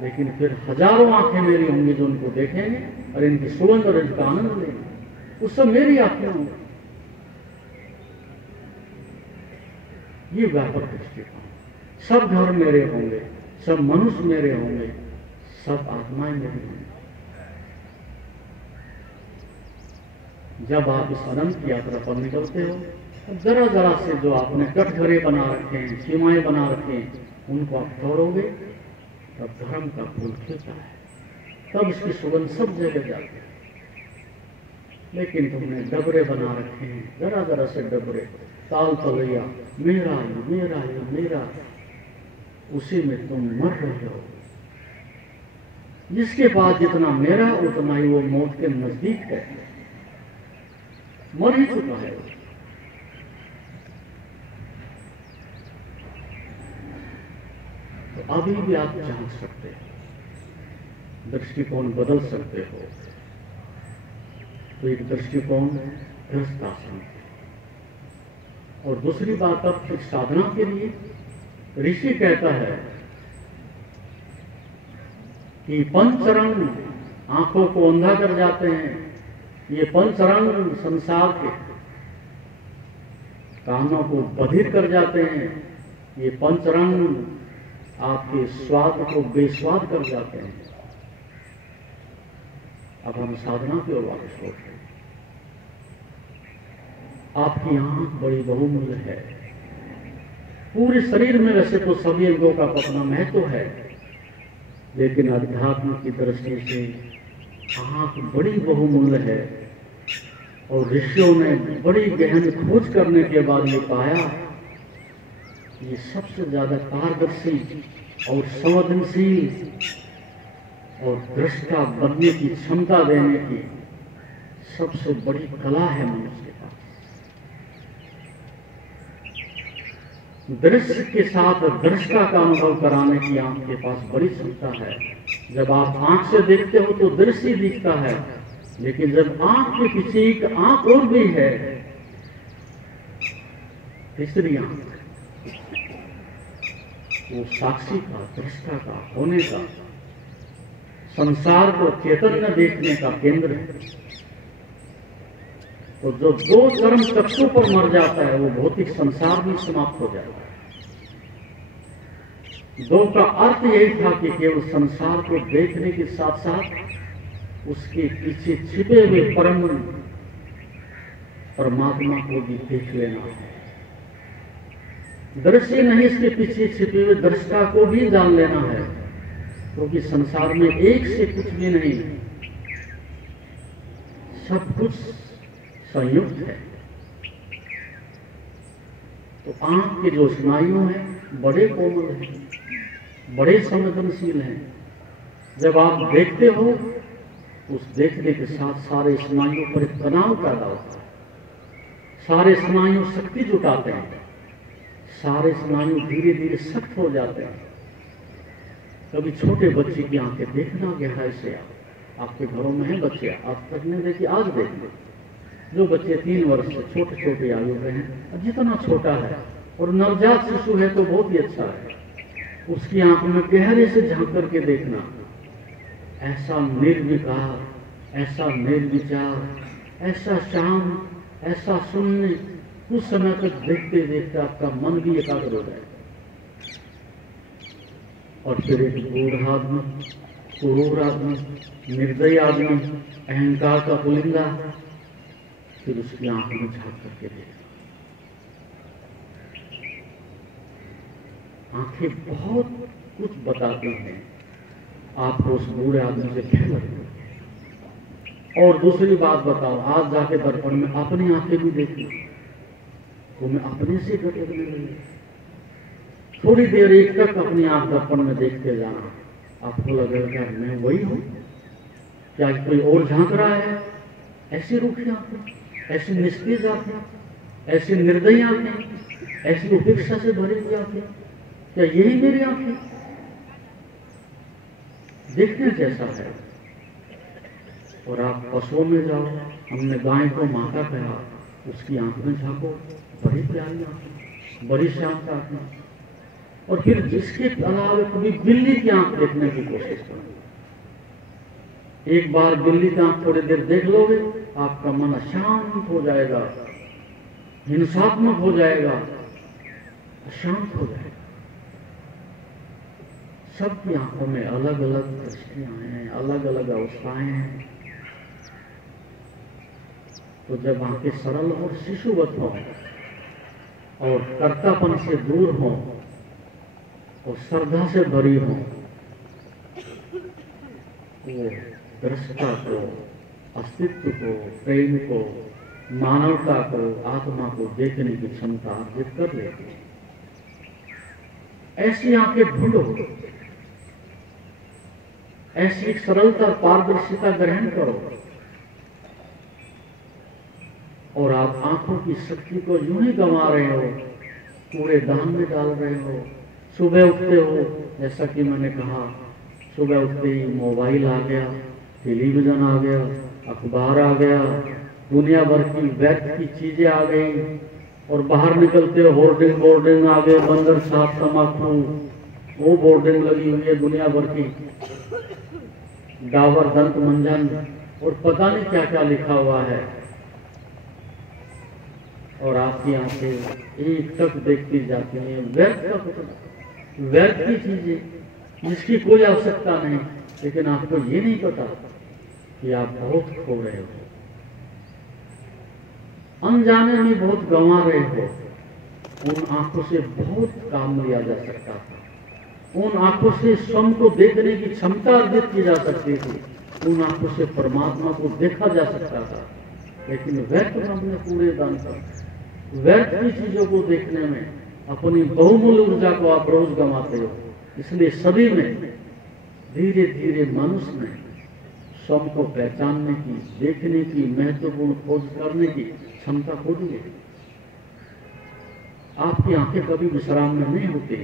लेकिन फिर हजारों आंखें मेरी होंगी जो उनको देखेंगे और इनकी सुगंध और इनका आनंद लेंगे, वो सब मेरी आंखें होंगी। ये व्यापक दृष्टिकोण, सब घर मेरे होंगे, सब मनुष्य मेरे होंगे, सब आत्माएं मेरी होंगी। जब आप इस अनंत की यात्रा पर निकलते हो, जरा जरा से जो आपने कटघरे बना रखे हैं, सीमाएं बना रखे हैं, उनको आप तोड़ोगे, तब धर्म का फूल खिलता है, तब इसकी सुगंध सब जगह जाती है। लेकिन तुमने डबरे बना रखे हैं, जरा जरा से डबरे, ताल तलैया, मेरा ही मेरा ही मेरा, उसी में तुम मर रहे हो। जिसके पास जितना मेरा, उतना ही वो मौत के नजदीक है, मर ही चुका है। तो अभी भी आप जान सकते हो, दृष्टिकोण बदल सकते हो। तो एक दृष्टिकोण गृहस्थ आश्रम, और दूसरी बात अब एक साधना के लिए ऋषि कहता है कि पंचरंग आंखों को अंधा कर जाते हैं, ये पंचरंग संसार के कानों को बधिर कर जाते हैं, ये पंचरंग आपके स्वाद को बेस्वाद कर जाते हैं। अब हम साधना की ओर वापस लौटते हैं। आपकी आंख बड़ी बहुमूल्य है, पूरे शरीर में वैसे तो सभी अंगों का अपना महत्व है, लेकिन अध्यात्म की दृष्टि से आंख बड़ी बहुमूल्य है। और ऋषियों ने बड़ी गहन खोज करने के बाद ये पाया, ये सबसे ज्यादा पारदर्शी और संवेदनशील और दृष्टा बनने की क्षमता देने की सबसे बड़ी कला है मनुष्य के पास। दृश्य के साथ दृष्टा का अनुभव कराने की आंख के पास बड़ी क्षमता है। जब आप आंख से देखते हो तो दृश्य दिखता है, लेकिन जब आंख के पीछे एक आंख और भी है, तीसरी आंख, वो साक्षी का, दृष्टा का, होने का, संसार को चैतन्य देखने का केंद्र है। तो जो 2 चरम तत्वों पर मर जाता है, वो भौतिक संसार भी समाप्त हो जाता है। 2 का अर्थ यही था कि केवल संसार को देखने के साथ साथ उसके पीछे छिपे हुए परम परमात्मा को भी देख लेना है। दृश्य नहीं, इसके पीछे छिपे हुए दृष्टा को भी जान लेना है, क्योंकि संसार में एक से कुछ भी नहीं, सब कुछ संयुक्त है। तो आंख के जो स्नायु हैं बड़े कोमल हैं, बड़े संवेदनशील हैं। जब आप देखते हो, उस देखने के साथ सारे स्नायुओं पर एक तनाव पैदा होता है, सारे स्नायु शक्ति जुटाते हैं, सारे स्नायु धीरे धीरे सख्त हो जाते हैं। कभी छोटे बच्चे की आंखें देखना गहराई से, आपके घरों में है बच्चे, आप तक नहीं देखिए, आज देखिए जो बच्चे 3 वर्ष से छोटे छोटे आयु में हैं, जितना छोटा है और नवजात शिशु है तो बहुत ही अच्छा है, उसकी आंख में गहरे से झांक करके देखना, ऐसा निर्विकार, ऐसा निर्विचार, ऐसा शांत, ऐसा शून्य, कुछ समय तक देखते देखते आपका मन भी एकाग्र हो जाएगा। और फिर एक बूढ़ा आदमी, क्रूर आदमी, निर्दयी आदमी, अहंकार का पुलिंदा, फिर उसकी आंख में झांक करके देखना। आंखें बहुत कुछ बताती हैं, आपको उस बूढ़े आदमी से क्या लगता है। और दूसरी बात बताओ, आज जाके दर्पण में अपनी आंखें भी देखी, तो मैं अपने से लगने लगी। थोड़ी देर एक तक अपनी आंख दर्पण में देखते जाना, आपको लगेगा मैं वही हूं, क्या कोई और झांक रहा है। ऐसी रूखी आंखें, ऐसी निस्तेज आंखें, ऐसी निर्दयी आंखें, ऐसी उपेक्षा से भरी हुई आंखें, क्या यही मेरी आंखें? देखने जैसा है। और आप पशुओं में जाओ, हमने गाय को माता कहा, उसकी आंख में झांको, बड़ी प्यारी आंखें, बड़ी शांत आंखें। और फिर जिसके अलावा कभी बिल्ली की आंख देखने की कोशिश करो, एक बार बिल्ली की आंख थोड़ी देर देख लोगे, आपका मन अशांत हो जाएगा, हिंसात्मक हो जाएगा, अशांत हो जाएगा। सबकी आंखों में अलग अलग दृष्टियां हैं, अलग अलग अवस्थाएं हैं। तो जब आंखें सरल और शिशुवत हो और कर्तापन से दूर हो और श्रद्धा से भरी हो, वो दृष्टा को, अस्तित्व को, प्रेम को, मानवता को, आत्मा को देखने की क्षमता अर्जित कर लेती है। ऐसी आंखें ढूंढो, ऐसी सरलता पारदर्शिता ग्रहण करो, और आप आंखों की शक्ति को यूं ही गंवा रहे हो, कूड़ेदान में डाल रहे हो। सुबह उठते हो, जैसा कि मैंने कहा, सुबह उठते ही मोबाइल आ गया, टेलीविजन आ गया, अखबार आ गया, दुनिया भर की व्यर्थ की चीजें आ गई, और बाहर निकलते हो होर्डिंग बोर्डिंग आ गए, बंदर साफ तमाकू, वो बोर्डिंग लगी हुई है दुनिया भर की, डाबर दंत मंजन, और पता नहीं क्या क्या लिखा हुआ है। और आपकी आंखें एक तक देखती जाती हैं, व्यर्थ की चीजें जिसकी कोई आवश्यकता नहीं, लेकिन आपको ये नहीं पता कि आप बहुत खो रहे हो, अनजाने में बहुत गंवा रहे हो। उन आंखों से बहुत काम लिया जा सकता था, उन आंखों से स्वयं को देखने की क्षमता अर्जित की जा सकती थी, उन आंखों से परमात्मा को देखा जा सकता था। लेकिन व्यर्थ में अपने पूरे दान कर, व्यर्थ की चीजों को देखने में अपनी बहुमूल्य ऊर्जा को आप रोज गंवाते हो। इसलिए सभी में धीरे धीरे मनुष्य में स्वयं को पहचानने की, देखने की, महत्वपूर्ण खोज करने की क्षमता खो दी है। आपकी आंखें कभी विश्राम में नहीं होती,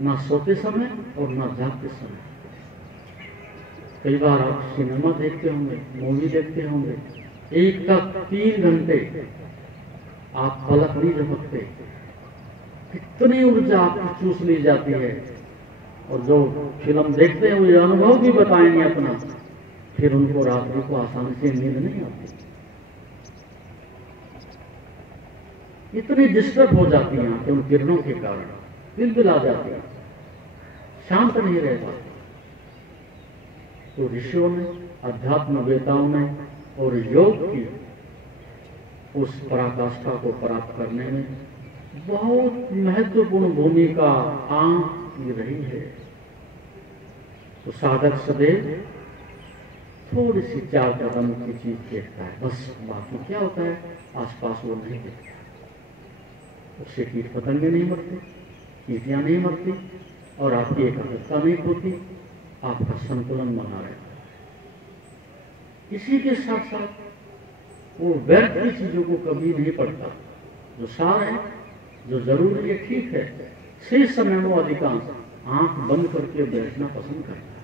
ना सोते समय और ना जागते समय। कई बार आप सिनेमा देखते होंगे, मूवी देखते होंगे, 1 तक 3 घंटे आप पलक नहीं झपकते, कितनी ऊर्जा आपकी चूस ली जाती है। और जो फिल्म देखते हैं वो ये अनुभव भी बताएंगे अपना, फिर उनको रात्रि को आसानी से नींद नहीं आती, इतनी डिस्टर्ब हो जाती हैं आंखें उन किरणों के कारण, बिलबिला जाती है, शांत नहीं रह पाती। तो ऋषियों ने, अध्यात्मवेताओं ने और योग की उस पराकाष्ठा को प्राप्त करने में बहुत महत्वपूर्ण भूमिका आंख की रही है। तो साधक सदैव थोड़ी सी 4 कदम की चीज देखता है, बस बाकी क्या होता है आसपास वो नहीं देखता। उससे कीट पतंगे नहीं मरते, चींटियां नहीं मरती, और आपकी एकाग्रता नहीं होती, आपका संतुलन बना रहता है। इसी के साथ साथ वो व्यर्थ की चीजों को कभी नहीं पढ़ता। जो सार है, जो जरूरी है, ठीक है, शेष समय में अधिकांश आंख बंद करके बैठना पसंद करता है।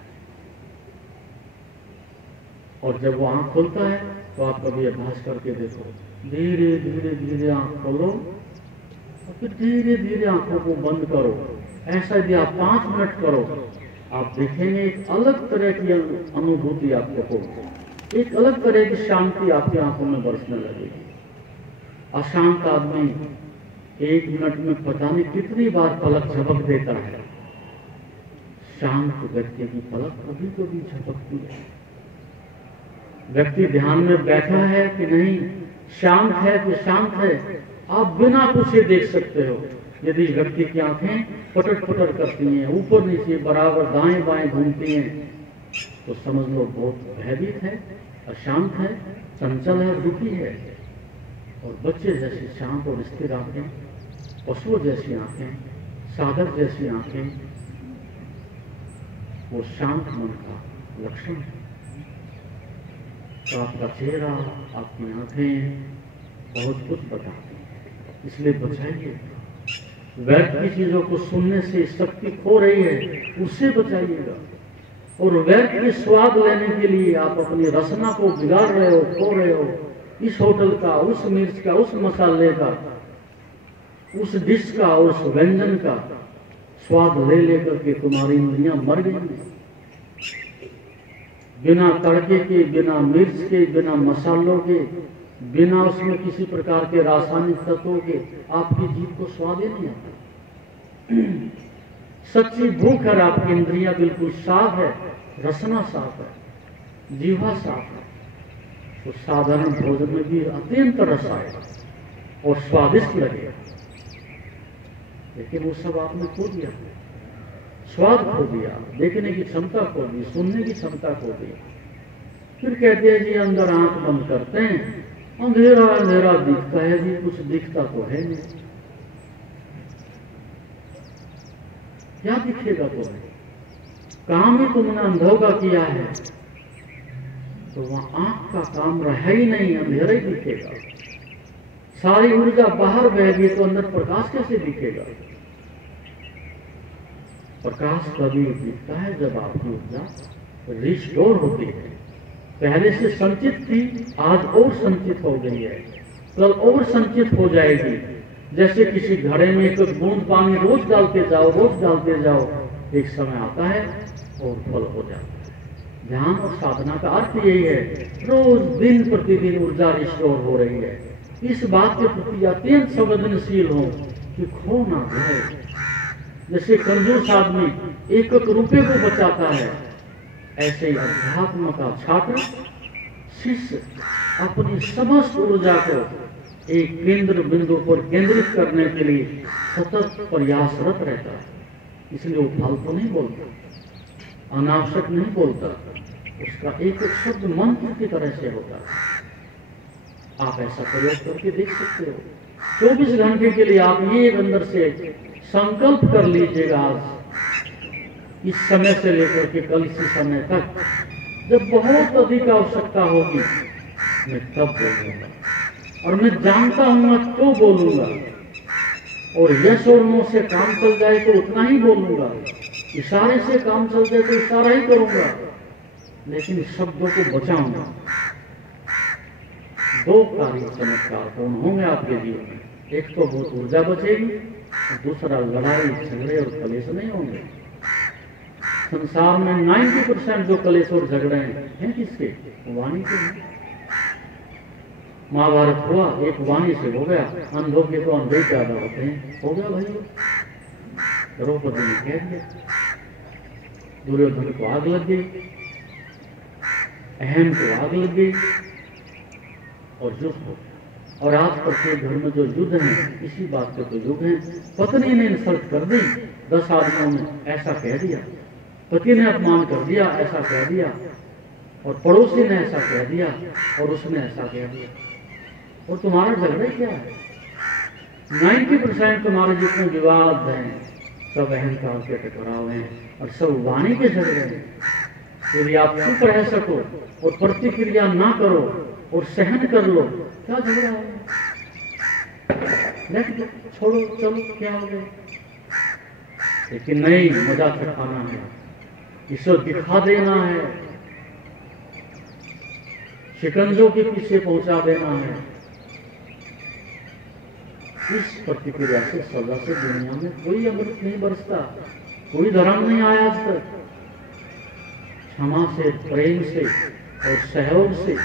और जब वो आंख खोलता है तो आप कभी अभ्यास करके देखो, धीरे धीरे धीरे आंख खोलो और फिर धीरे धीरे आंखों को बंद करो। ऐसा यदि आप 5 मिनट करो, आप देखेंगे एक अलग तरह की अनुभूति आपको होगी, एक अलग तरह की शांति आपकी आंखों में बरसने लगेगी। अशांत आदमी 1 मिनट में पता नहीं कितनी बार पलक झपक देता है। शांत व्यक्ति की पलक कभी कभी झपकती है। व्यक्ति ध्यान में बैठा है कि नहीं, शांत है कि शांत है, आप बिना पूछे देख सकते हो। यदि व्यक्ति की आंखें पटट पटट करती हैं, ऊपर नीचे बराबर दाएं बाएं घूमती हैं, तो समझ लो बहुत भयभीत है, अशांत है, चंचल है, दुखी है। और बच्चे जैसी शांत और स्थिर आंखें, पशुओं जैसी आंखें, साधक जैसी आंखें, वो शांत मन का लक्षण है। तो आपका चेहरा, आपकी आंखें बहुत कुछ बताती हैं, इसलिए बचाइए। व्यर्थ की चीजों को सुनने से शक्ति खो रही है, उससे बचाइएगा। और व्यर्थ के स्वाद लेने के लिए आप अपनी रसना को बिगाड़ रहे हो, खो रहे हो। इस होटल का, उस मिर्च का, उस मसाले का, उस डिश का, उस व्यंजन का स्वाद ले लेकर के तुम्हारी इंद्रियां मर गई हैं। बिना तड़के के, बिना मिर्च के, बिना मसालों के, बिना उसमें किसी प्रकार के रासायनिक तत्वों के आपकी जीभ को स्वाद ही नहीं आता। सच्ची भूख है, आपकी इंद्रियां बिल्कुल साफ है, रसना साफ है, जीवा साफ है, तो साधारण भोजन में भी अत्यंत रस आएगा और स्वादिष्ट लगेगा। लेकिन वो सब आपने खो दिया, स्वाद खो दिया, देखने की क्षमता खो दी, सुनने की क्षमता खो दी। फिर कहते हैं जी अंदर आंख बंद करते हैं, अंधेरा अंधेरा दिखता है जी, कुछ दिखता तो है नहीं। क्या दिखेगा तुम्हें? काम ही तुमने अंधों का किया है, तो वहां आंख का काम रहा ही नहीं, अंधेरा ही दिखेगा। सारी ऊर्जा बाहर बहेगी तो अंदर प्रकाश कैसे दिखेगा? प्रकाश तभी दिखता है जब आपकी ऊर्जा रिस्टोर होती है। पहले से संचित थी, आज और संचित हो गई है, कल और संचित हो जाएगी। जैसे किसी घड़े में एक बूंद पानी रोज डालते जाओ, रोज डालते जाओ, एक समय आता है और फल हो जाता है। ध्यान और साधना का अर्थ यही है, रोज दिन प्रतिदिन ऊर्जा रिस्टोर हो रही है। इस बात के प्रति अत्यंत संवेदनशील हो कि खो ना जाए। जैसे कंजूस आदमी एक एक रुपये को बचाता है, ऐसे ही अध्यात्म का छात्र, शिष्य अपनी समस्त ऊर्जा को एक केंद्र बिंदु पर केंद्रित करने के लिए सतत प्रयासरत रहता है। इसलिए वो फालतू नहीं बोलता, अनावश्यक नहीं बोलता, उसका एक एक शब्द मंत्र की तरह से होता है। आप ऐसा प्रयोग करके देख सकते हो। 24 घंटे के लिए आप ये अंदर से संकल्प कर लीजिएगा, आज इस समय से लेकर के कल इसी समय तक, जब बहुत अधिक आवश्यकता होगी मैं तब बोलूंगा, और मैं जानता हूं तो बोलूंगा। और यश और नो से काम चल जाए तो उतना ही बोलूंगा, इशारे से काम चल जाए तो इशारा ही करूंगा, लेकिन शब्दों को बचाऊंगा। 2 कार्य चमत्कार पूर्ण होंगे आपके जीवन में। एक तो बहुत ऊर्जा बचेगी, दूसरा लड़ाई झगड़े और कलेश नहीं होंगे। संसार में 90% जो कलेश और झगड़े हैं किसके? वाणी के हैं। महाभारत हुआ, एक वाणी से हो गया। अंधों के तो अंधे ज्यादा होते हैं, हो गया भाई। द्रौपदी ने कह दिया, दुर्योधन को आग लग गई, अहम को आग लग गई और युद्ध हो गया। और आज प्रत्येक घर में जो युद्ध है, इसी बात के तो युग है। पत्नी ने इंसल्ट कर दी, 10 आदमियों ने ऐसा कह दिया, पति ने अपमान कर दिया, ऐसा कह दिया, और पड़ोसी ने ऐसा कह दिया, और उसने ऐसा कह दिया। और तुम्हारा झगड़ा क्या है? 90% तुम्हारे जितने विवाद हैं, सब अहंकार के टकराव हैं और सब वाणी के झगड़े हैं। यदि आप चुप रह सको और प्रतिक्रिया ना करो और सहन कर लो, क्या झगड़ा है? छोड़ो, चलो, क्या हो गया? लेकिन नहीं, मजा चखाना है, इसे दिखा देना है, शिकंजों के पीछे पहुंचा देना है। इस प्रतिक्रिया से, सजा से दुनिया में कोई अमृत नहीं बरसता, कोई धर्म नहीं आया आज तक। क्षमा से, प्रेम से और सहयोग से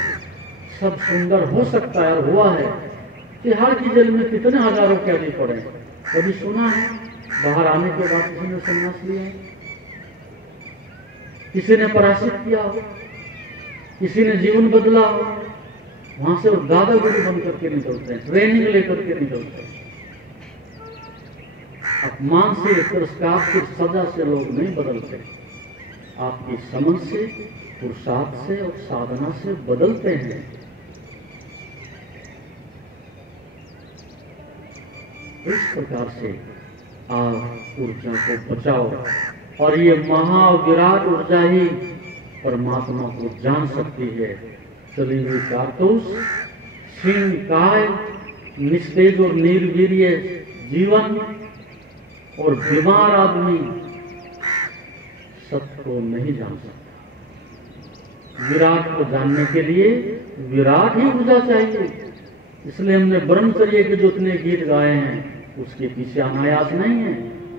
सब सुंदर हो सकता है और हुआ है। तिहाड़ की जेल में कितने हजारों कैदी पड़े, कभी सुना है बाहर आने के बाद किसी ने संन्यास लिया है? किसी ने पराजित किया हो, किसी ने जीवन बदला हो? वहां से वो दादा गुरु बन करके निकलते हैं, ट्रेनिंग लेकर के निकलते हैं। अपमान से, पुरस्कार से, सजा से लोग नहीं बदलते, आपकी समझ से, पुरुषार्थ से और साधना से बदलते हैं। इस प्रकार से आप ऊर्जा को बचाओ और ये महाविराट ऊर्जा ही परमात्मा को जान सकती है। चली हुई कारतूस, क्षीण काय, निस्तेज और निर्वीर्य जीवन और बीमार आदमी सत्य को नहीं जान सकता। विराट को जानने के लिए विराट ही ऊर्जा चाहिए। इसलिए हमने ब्रह्मचर्य के जो इतने गीत गाए हैं, उसके पीछे अनायास नहीं है,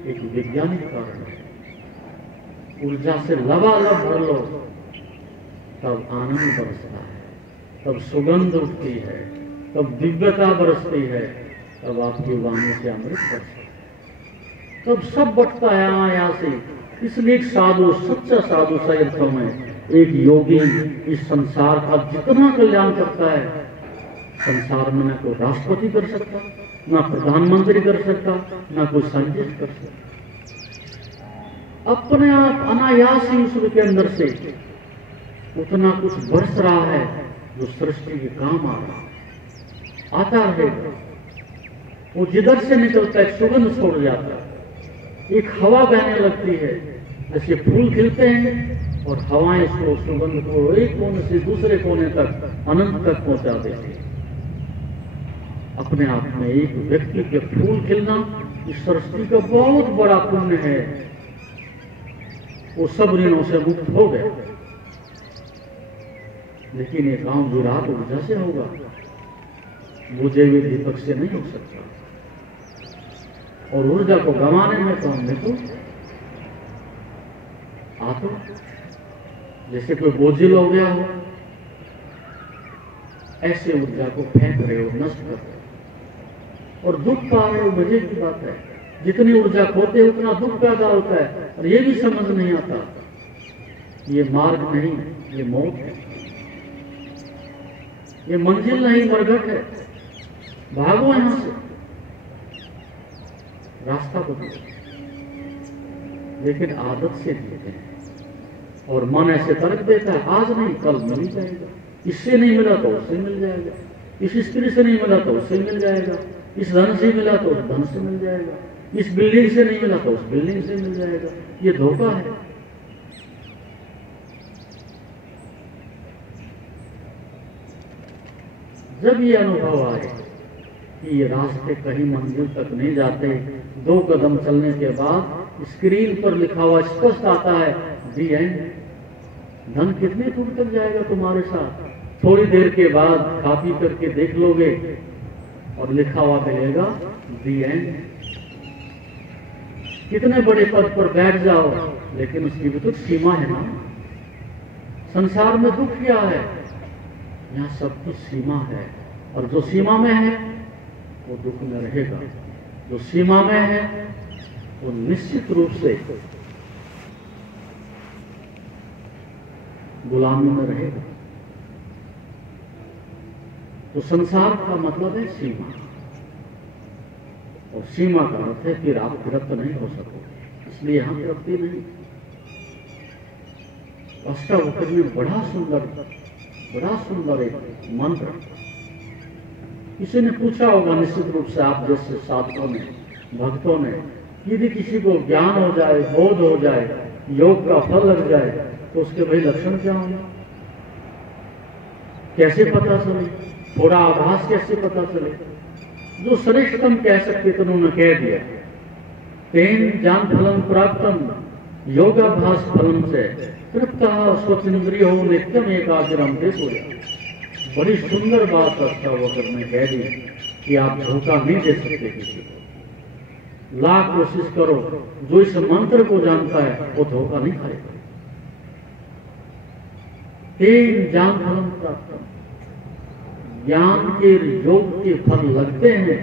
एक वैज्ञानिक कारण है। ऊर्जा से लबालब भर लो, तब आनंद बरसता है, तब सुगंध उठती है, तब दिव्यता बरसती है, तब आपकी वाणी से अमृत बरसता है, तब सब बटता है अनायासी। इसलिए एक साधु, सच्चा साधु सही अर्थों में एक योगी इस संसार का जितना कल्याण करता है, संसार में न कोई राष्ट्रपति कर सकता, ना प्रधानमंत्री कर सकता, ना कोई साइंटिस्ट कर सकता। अपने आप अनायास ही ईश्वर के अंदर से उतना कुछ बरस रहा है जो सृष्टि के काम आ रहा है, आता रहेगा। वो जिधर से निकलता है सुगंध छोड़ जाता है, एक हवा बहने लगती है, जैसे फूल खिलते हैं और हवाएं इसको, सुगंध को एक कोने से दूसरे कोने तक, अनंत तक पहुंचा देती है। अपने आप में एक व्यक्ति के फूल खिलना इस सृष्टि का बहुत बड़ा पुण्य है। वो सब ऋणों से मुक्त हो गए, लेकिन ये काम विराट ऊर्जा से होगा, बुझे हुए दीपक से नहीं हो सकता। और ऊर्जा को गंवाने में तो हमने तो जैसे कोई बोझिल हो गया हो, ऐसे ऊर्जा को फेंक रहे हो, नष्ट कर रहे हो और दुख पा रहे हो। मजे की बात है, जितनी ऊर्जा खोते हैं उतना दुख पैदा होता है और ये भी समझ नहीं आता। ये मार्ग नहीं, ये मौत है, ये मंजिल नहीं, मरघट है। भागो यहां से, रास्ता बदलो। लेकिन आदत से जीते हैं और मन ऐसे तर्क देता है, आज नहीं कल मिल ही जाएगा, इससे नहीं मिला तो उससे मिल जाएगा, इस स्त्री से नहीं मिला तो उससे मिल जाएगा, इस धन से मिला तो उस धन से मिल जाएगा, इस बिल्डिंग से नहीं मिला तो उस बिल्डिंग से मिल जाएगा। ये धोखा है। जब ये अनुभव आए कि ये रास्ते कहीं मंजिल तक नहीं जाते, 2 कदम चलने के बाद स्क्रीन पर लिखा हुआ स्पष्ट आता है दी एंड। धन कितने दूर तक जाएगा तुम्हारे साथ, थोड़ी देर के बाद खा पी करके देख लोगे और लिखा हुआ मिलेगा दी एंड। कितने बड़े पद पर बैठ जाओ, लेकिन उसकी भी तो सीमा है ना। संसार में दुख क्या है, यहाँ सबकी सीमा है, और जो सीमा में है वो दुख में रहेगा, जो सीमा में है वो निश्चित रूप से गुलामी में रहेगा। तो संसार का मतलब है सीमा, और सीमा का अर्थ है फिर आप तृप्त नहीं हो सकोगे, इसलिए यहां तृप्ति नहीं। अष्टावक्र में बड़ा सुंदर एक मंत्र, किसी ने पूछा होगा निश्चित रूप से आप जैसे साधकों ने, भक्तों ने, यदि किसी को ज्ञान हो जाए, बोध हो जाए, योग का फल लग जाए, तो उसके भाई लक्षण क्या होंगे? कैसे पता चले? थोड़ा आभास कैसे पता चले? जो श्रेष्ठतम कह सकते थे उन्होंने कह दिया, तेन ज्ञान फलम प्राप्तम योगाभ्यास फलम से तृप्तः स्वचंद्रियो नित्यम एकाग्रम दे सोया। बड़ी सुंदर बात अष्टावक्र ने कह दी कि आप धोखा नहीं दे सकते किसी को। लाख कोशिश करो, जो इस मंत्र को जानता है वो धोखा नहीं खाएगा। तेन ज्ञान फलम प्राप्तम, ज्ञान के योग के फल लगते हैं,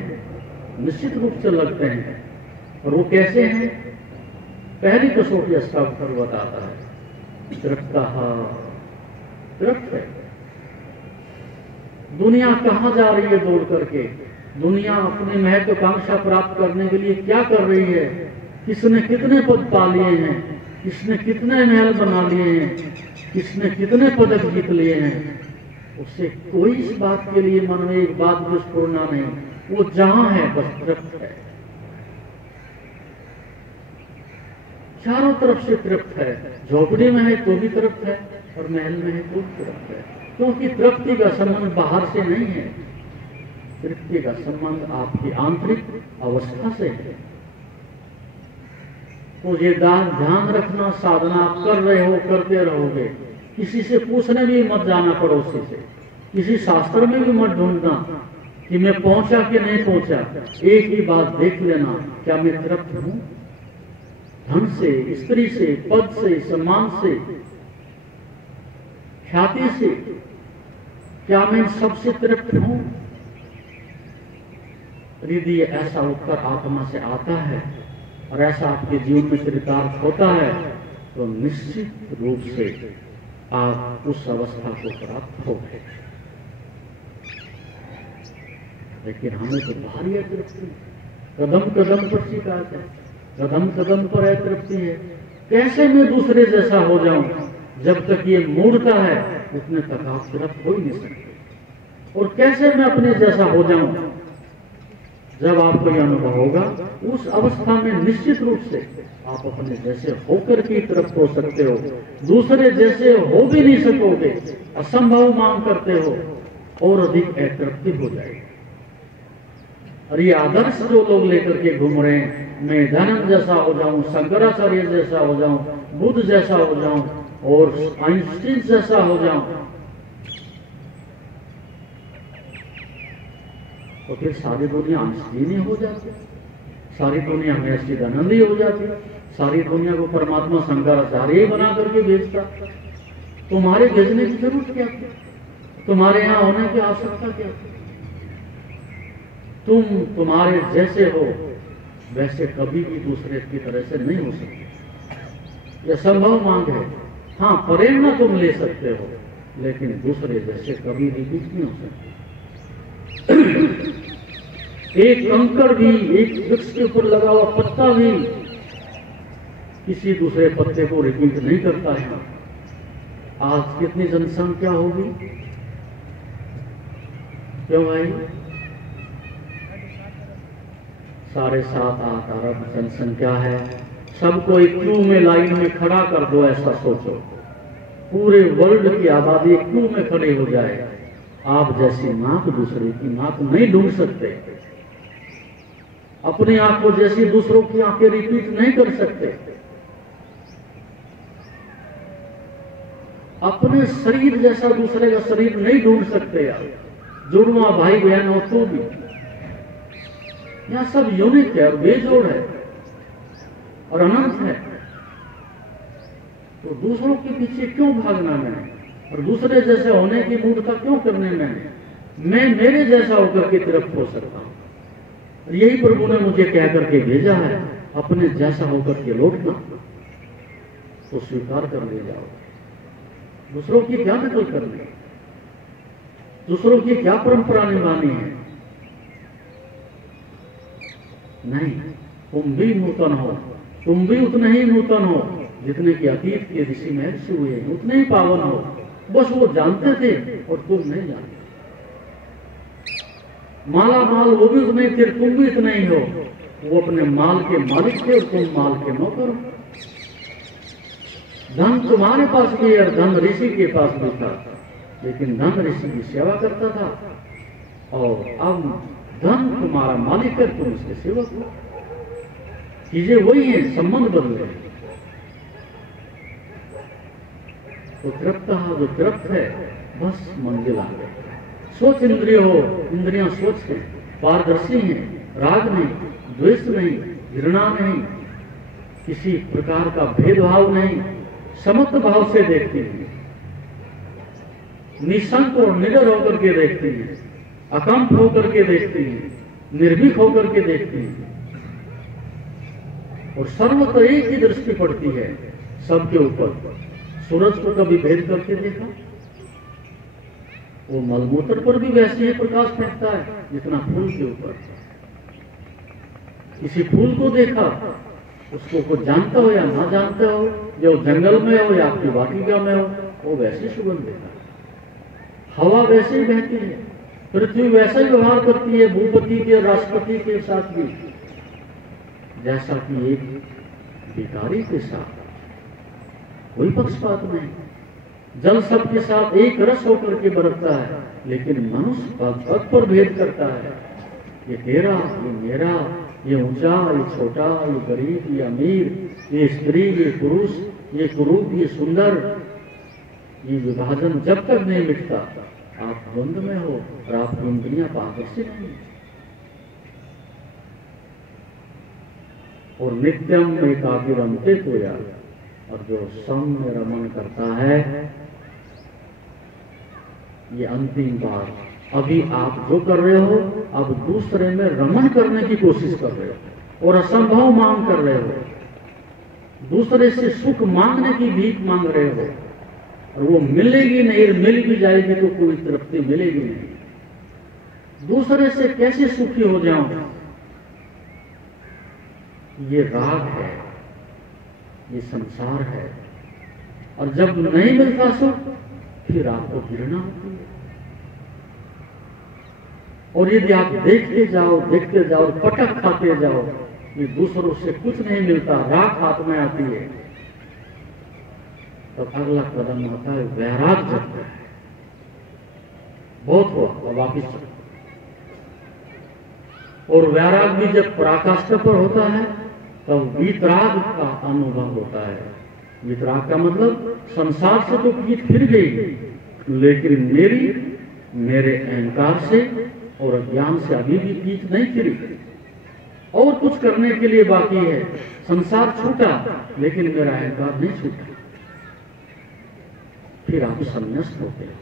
निश्चित रूप से लगते हैं। और वो कैसे हैं? पहली कसौटी अष्टावक्र बताता है, तृप्तः, तृप्त है। दुनिया कहां जा रही है दौड़ करके? दुनिया अपनी महत्वाकांक्षा प्राप्त करने के लिए क्या कर रही है? किसने कितने पद पा लिए हैं? किसने कितने महल बना लिए हैं? किसने कितने पदक जीत लिए हैं? उससे कोई इस बात के लिए मन में एक बात भी स्फुरना नहीं, वो जहां है बस तृप्त है, चारों तरफ से तृप्त है। झोपड़ी में है तो भी तृप्त है, और महल में है तो भी तृप्त है। क्योंकि तृप्ति का संबंध बाहर से नहीं है, तृप्ति का संबंध आपकी आंतरिक अवस्था से है। तो ये ध्यान रखना, साधना आप कर रहे हो, करते रहोगे। किसी से पूछने भी मत जाना, पड़ोसी से, किसी शास्त्र में भी मत ढूंढना कि मैं पहुंचा कि नहीं पहुंचा। एक ही बात देख लेना, क्या मैं तृप्त हूं? धन से, स्त्री से, पद से, सम्मान से, ख्याति से, क्या मैं सबसे तृप्त हूं? यदि ऐसा उत्तर आत्मा से आता है और ऐसा आपके जीवन में चरितार्थ होता है, तो निश्चित रूप से आप उस अवस्था को प्राप्त हो गए। लेकिन हमें तो भारी तृप्ति, कदम कदम पर शिकायत है, कदम कदम पर अतृप्ति है। कैसे मैं दूसरे जैसा हो जाऊं? जब तक ये मूर्खता है उतने तक आप तृप्त हो ही नहीं सकते। और कैसे मैं अपने जैसा हो जाऊं? जब आपको यह अनुभव होगा, उस अवस्था में निश्चित रूप से आप अपने जैसे होकर की तृप्त हो सकते हो। दूसरे जैसे हो भी नहीं सकोगे, असंभव मांग करते हो, और अधिक अतृप्ति हो जाएगी। और ये आदर्श जो लोग लेकर के घूम रहे हैं, मैं धनन जैसा हो जाऊं, शंकराचार्य जैसा हो जाऊं, बुद्ध जैसा हो जाऊं, और आइंस्टीन जैसा हो जाऊं, तो फिर सारी दुनिया आइंस्टीन ही हो जाती, सारी दुनिया में सच्चिदानंद ही हो जाती, सारी दुनिया को परमात्मा शंकराचार्य ही बना करके भेजता। तुम्हारे भेजने की जरूरत क्या थी? तुम्हारे यहां होने की आवश्यकता क्या थी? तुम तुम्हारे जैसे हो वैसे कभी भी दूसरे की तरह से नहीं हो सकते। यह संभव मांग है। हाँ, प्रेरणा तुम ले सकते हो, लेकिन दूसरे जैसे कभी भी कुछ नहीं हो सकते। एक कंकड़ भी, एक वृक्ष के ऊपर लगा हुआ पत्ता भी किसी दूसरे पत्ते को रिपीट नहीं करता है। आज कितनी जनसंख्या होगी? क्यों भाई? 7.5-8 अरब जनसंख्या है। सबको एक क्यू में, लाइन में खड़ा कर दो, ऐसा सोचो पूरे वर्ल्ड की आबादी एक क्यू में खड़ी हो जाए। आप जैसी नाक दूसरे की नाक नहीं ढूंढ सकते, अपनी आंखों जैसी दूसरों की आंखें रिपीट नहीं कर सकते, अपने शरीर जैसा दूसरे का शरीर नहीं ढूंढ सकते। यार, जुड़वा भाई बहन हो तो भी यहां सब यूनिक है और बेजोड़ है और अनंत है। तो दूसरों के पीछे क्यों भागना में, और दूसरे जैसे होने की मूर्खता क्यों करने में? मैं मेरे जैसा होकर के तृप्त हो सकता हूं। और यही प्रभु ने मुझे कह करके भेजा है, अपने जैसा होकर के लौटना, तो स्वीकार कर ले जाओ। दूसरों की क्या नकल करनी, दूसरों की क्या परंपरा निभानी है? नहीं, तुम भी नूतन हो, तुम भी उतने ही नूतन हो जितने कि अतीत के ऋषि महर्षि हुए, उतने ही पावन हो। बस वो जानते थे और तुम नहीं जानते। माला माल वो भी उतने थे, तुम भी इतने ही हो। वो अपने माल के मालिक थे और तुम माल के नौकर हो। धन तुम्हारे पास भी और धन ऋषि के पास भी था, लेकिन धन ऋषि की सेवा करता था, और अब धन तुम्हारा मालिक है, तुम इसके सेवक हो। चीजें वही हैं, संबंध बदल गए। तो तृप्त जो तृप्त है, बस मंजिल आ गई। सोच इंद्रिय हो, इंद्रियां सोच है, पारदर्शी हैं, राग नहीं, द्वेष नहीं, घृणा नहीं, किसी प्रकार का भेदभाव नहीं, समत्व भाव से देखती है, निशंक और निडर होकर के देखती है, अकंप होकर के देखती है, निर्भीक होकर के देखती है, और सर्वत्र एक ही दृष्टि पड़ती है सबके ऊपर। सूरज को कभी भेद करके देखा? वो मलमूत्र पर भी वैसे ही प्रकाश फेंकता है जितना फूल के ऊपर। किसी फूल को देखा, उसको कुछ जानता हो या ना जानता हो, जो जंगल में हो या आपकी वाटिका में हो, वो वैसे सुगंध देता है। हवा वैसे ही बहती है, पृथ्वी वैसा ही व्यवहार करती है भूपति के, राष्ट्रपति के साथ भी, जैसा कि एक भिखारी के साथ कोई पक्षपात नहीं। जल सबके साथ एक रस होकर के बरतता है, लेकिन मनुष्य पद पर भेद करता है। ये तेरा, ये मेरा, ये ऊंचा, ये छोटा, ये गरीब, ये अमीर, ये स्त्री, ये पुरुष, ये कुरूप, ये सुंदर, ये विभाजन जब तक नहीं मिटता आप द्वंद्व में हो और आपकी इंद्रियां पारदर्शी नहीं। और नित्यम एकाकी रमते तो यार, और जो सम में रमन करता है, ये अंतिम बार। अभी आप जो कर रहे हो, अब दूसरे में रमन करने की कोशिश कर रहे हो और असंभव मांग कर रहे हो, दूसरे से सुख मांगने की भीख मांग रहे हो, और वो मिलेगी नहीं, मिल भी जाएगी तो कोई तृप्ति मिलेगी नहीं। दूसरे से कैसे सुखी हो जाऊं? ये राग है, ये संसार है, और जब नहीं मिलता सुख फिर आपको घृणा होती है। और यदि आप देखते जाओ, पटक खाते जाओ, ये दूसरों से कुछ नहीं मिलता, राख हाथ में आती है, तो अगला कदम होता है वैराग जगता है। बहुत हुआ, अब वापिस चलो। और वैराग भी जब पराकाष्ठा पर होता है तब वीतराग का अनुभव होता है। वीतराग का मतलब संसार से तो पीठ फिर गई, लेकिन मेरे अहंकार से और अज्ञान से अभी भी पीठ नहीं फिरी, और कुछ करने के लिए बाकी है। संसार छूटा लेकिन मेरा अहंकार नहीं छूटा। फिर आप संन्यास्त होते हैं।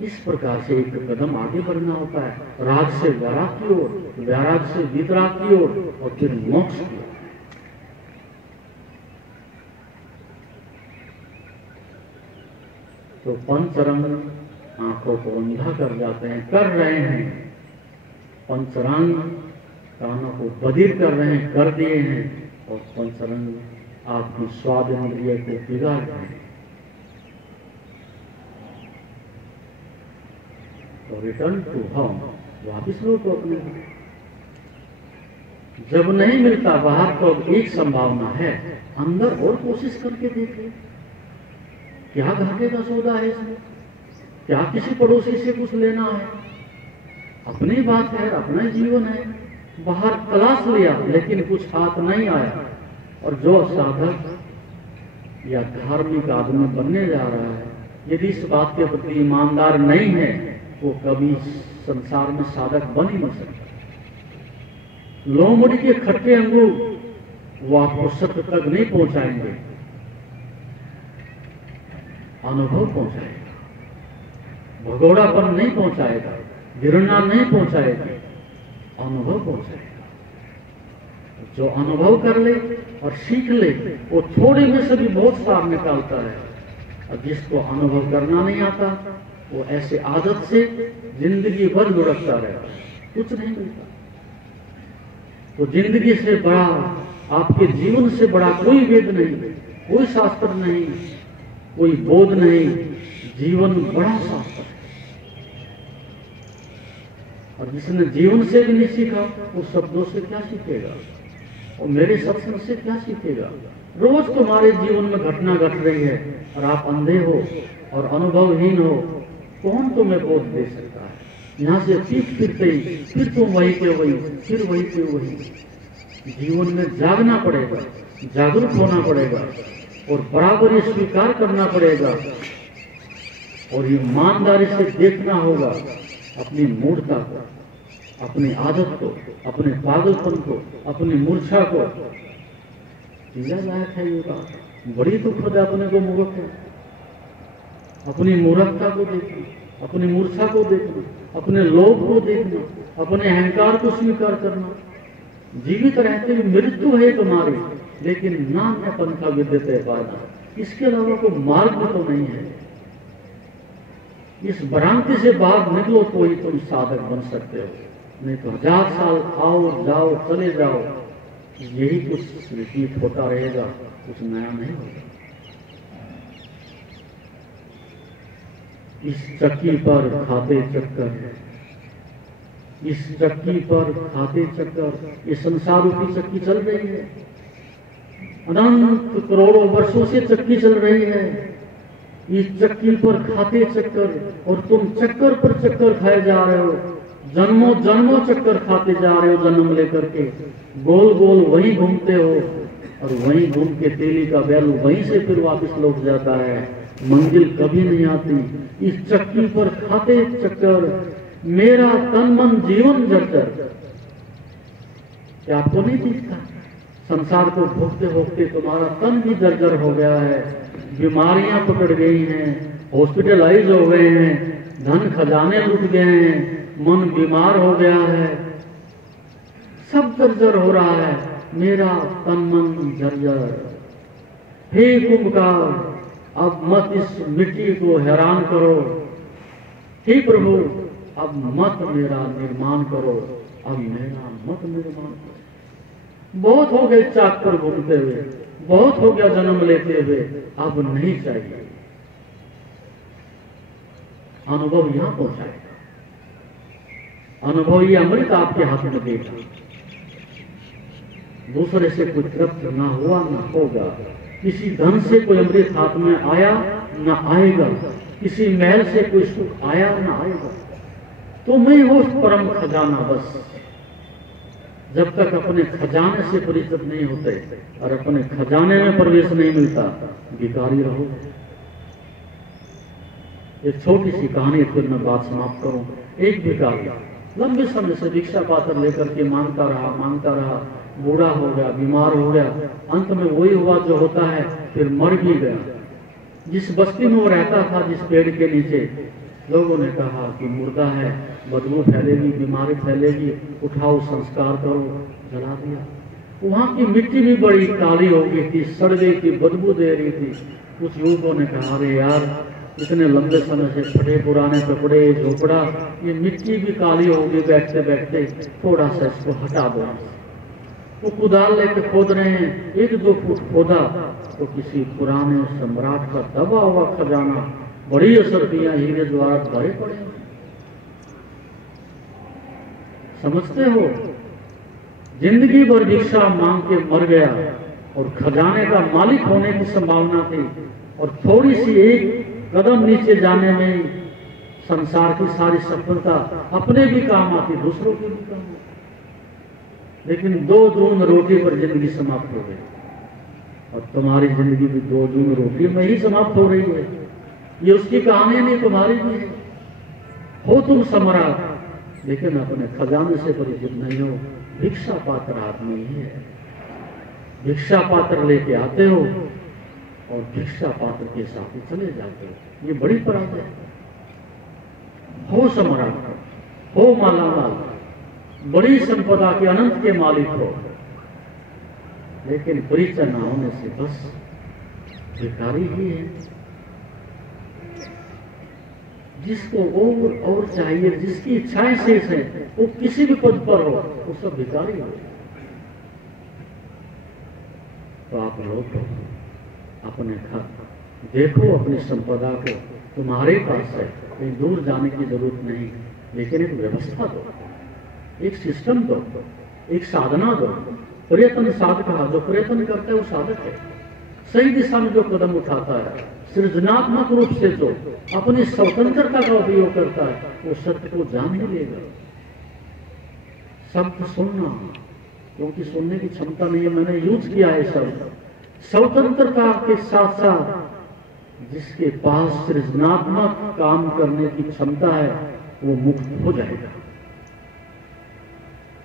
इस प्रकार से एक कदम आगे बढ़ना होता है, राग से वैराग की ओर, वैराग से वीतराग की ओर, और फिर मोक्ष की ओर। तो पंचरंग आंखों को अंधा कर जाते हैं, कर रहे हैं। पंचरंग कानों को बधिर कर रहे हैं, कर दिए हैं, और पंचरंग आपकी स्वाद इंद्रिय को बिगाड़ रहे हैं। तो रिटर्न टू होम, वापिस लो तो अपने। जब नहीं मिलता बाहर तो एक संभावना है, अंदर और कोशिश करके देखिए, क्या घाटे का सौदा है इसमें, क्या किसी पड़ोसी से कुछ लेना है, अपनी बात है, अपना जीवन है। बाहर तलाश लिया लेकिन कुछ हाथ नहीं आया, और जो साधक या धार्मिक आदमी बनने जा रहा है, यदि इस बात के प्रति ईमानदार नहीं है, वो कभी संसार में साधक बन ही नहीं सकता। लोमड़ी के खट्टे अंगूर वो आपको सत्य तक नहीं पहुंचाएंगे, अनुभव पहुंचाएगा, भगोड़ापन नहीं पहुंचाएगा, घृणा नहीं पहुंचाएगा, अनुभव पहुंचाएगा। जो अनुभव कर ले और सीख ले, वो थोड़े में से भी बहुत सार निकालता है। और जिसको अनुभव करना नहीं आता, वो ऐसे आदत से जिंदगी भर लुढ़कता रहेगा, कुछ नहीं मिलता। तो जिंदगी से बड़ा, आपके जीवन से बड़ा कोई वेद नहीं, कोई शास्त्र नहीं, कोई बोध नहीं। जीवन बड़ा शास्त्र है। और जिसने जीवन से भी नहीं सीखा उस शब्दों से क्या सीखेगा, और मेरे सत्संग से क्या सीखेगा। रोज तुम्हारे जीवन में घटना घट रही है और आप अंधे हो और अनुभवहीन हो, कौन तुम्हें बोध दे सकता है। यहाँ से पीठ फिरते ही फिर तुम वही पे वही, फिर वही पे वही। जीवन में जागना पड़ेगा, जागरूक होना पड़ेगा और बराबर ये स्वीकार करना पड़ेगा और ईमानदारी से देखना होगा अपनी मूर्खता को, अपनी आदत को, अपने पागलपन को, अपनी मूर्छा को। जीना लायक है ये बात, बड़ी दुख है अपने को मूर्ख है। अपनी मूर्खता को देखना, अपनी मूर्छा को देखना, अपने लोभ को देखना, अपने अहंकार को स्वीकार करना। जीवित रहते हुए मृत्यु है तुम्हारी, लेकिन नान्यपन का विद्यते पाना, इसके अलावा कोई मार्ग भी तो नहीं है। इस भ्रांति से बाहर निकलो तो ही तुम साधक बन सकते हो, नहीं तो 1000 साल आओ जाओ चले जाओ, यही कुछ रिपीट होता रहेगा, कुछ नया नहीं होगा। इस चक्की पर खाते चक्कर, इस चक्की पर खाते चक्कर, ये संसार रूपी चक्की चल रही है, अनंत करोड़ों वर्षों से चक्की चल रही है। इस चक्की पर खाते चक्कर, और तुम चक्कर पर चक्कर खाए जा रहे हो, जन्मों जन्मों चक्कर खाते जा रहे हो, जन्म लेकर के गोल गोल वही घूमते हो, और वहीं घूम के तेली का बैल वहीं से फिर वापस लौट जाता है, मंजिल कभी नहीं आती। इस चक्की पर खाते चक्कर, मेरा तन मन जीवन जर्जर। क्या आपको नहीं दिखता? संसार को भोगते भोगते तुम्हारा तन भी जर्जर हो गया है, बीमारियां पकड़ गई हैं, हॉस्पिटलाइज हो गए हैं, धन खजाने लुट गए हैं, मन बीमार हो गया है, सब जर्जर हो रहा है, मेरा तन मन जर्जर। हे कुंभकार, अब मत इस मिट्टी को हैरान करो, हे प्रभु अब मत मेरा निर्माण करो, अब मेरा मत निर्माण करो। बहुत हो गए चाक पर घूमते हुए, बहुत हो गया जन्म लेते हुए, अब नहीं चाहिए। अनुभव यहां पहुंचाएगा, अनुभव ये अमृत आपके हाथ में देगा। दूसरे से कोई तृप्त ना हुआ ना होगा, किसी धन से कोई अमृत हाथ में आया ना आएगा, किसी महल से कोई सुख आया ना आएगा। तो मैं हो परम खजाना। बस जब तक अपने खजाने से परिचित नहीं होते और अपने खजाने में प्रवेश नहीं मिलता, भिखारी रहो। एक छोटी सी कहानी फिर मैं बात समाप्त करूं। एक भिखारी लंबे समय से भिक्षा पात्र लेकर के मांगता रहा, बूढ़ा हो गया, बीमार हो गया, अंत में वही हुआ जो होता है, फिर मर भी गया। जिस बस्ती में वो रहता था, जिस पेड़ के नीचे, लोगों ने कहा कि मुर्दा है, बदबू फैलेगी, बीमारी फैलेगी, उठाओ संस्कार करो, जला दिया। वहां की मिट्टी भी बड़ी काली हो गई थी, सड़वे की बदबू दे रही थी। कुछ लोगों ने कहा, अरे यार, इतने लंबे समय से फटे पुराने कपड़े, झोपड़ा, ये मिट्टी भी काली होगी बैठते बैठते, थोड़ा सा इसको हटा दो। वो कुदाल लेके खोद रहे हैं, 1-2 फुट खोदा तो किसी पुराने सम्राट का दबा हुआ खजाना, बड़ी असरफियां हीरे द्वारा भरे पड़े। समझते हो, जिंदगी भर भिक्षा मांग के मर गया और खजाने का मालिक होने की संभावना थी, और थोड़ी सी एक कदम नीचे जाने में संसार की सारी सफलता अपने भी काम आती, दूसरों के भी काम आती। लेकिन 2 जून रोटी पर जिंदगी समाप्त हो गई, और तुम्हारी जिंदगी भी 2 जून रोटी में ही समाप्त हो रही है। ये उसकी कहानी नहीं, तुम्हारी भी है। हो तुम सम्राट, लेकिन अपने खजाने से परिचित नहीं हो। भिक्षा पात्र हाथ में ही है, भिक्षा पात्र लेके आते हो और भिक्षा पात्र के साथ ही चले जाते हो। ये बड़ी पराजय है। हो सम्राट, हो मालामाल, बड़ी संपदा के अनंत के मालिक हो, लेकिन परिचय न होने से बस भिखारी ही है। जिसको और चाहिए, जिसकी इच्छाएं शेष है, वो किसी भी पद पर हो, वो सब भिखारी हो। तो आप लोग अपने घर देखो, अपनी संपदा को तुम्हारे पास है, कहीं दूर जाने की जरूरत नहीं। लेकिन एक व्यवस्था दो, एक सिस्टम दो, एक साधना दो। प्रयत्न साधक, जो प्रयत्न करता है वो साधक है। सही दिशा में जो कदम उठाता है, सृजनात्मक रूप से जो अपनी स्वतंत्रता का उपयोग करता है, वो सत्य को जान ही लेगा। शब्द सुनना, क्योंकि सुनने की क्षमता नहीं है, मैंने यूज किया है शब्द। स्वतंत्रता के साथ साथ जिसके पास सृजनात्मक काम करने की क्षमता है, वो मुक्त हो जाएगा।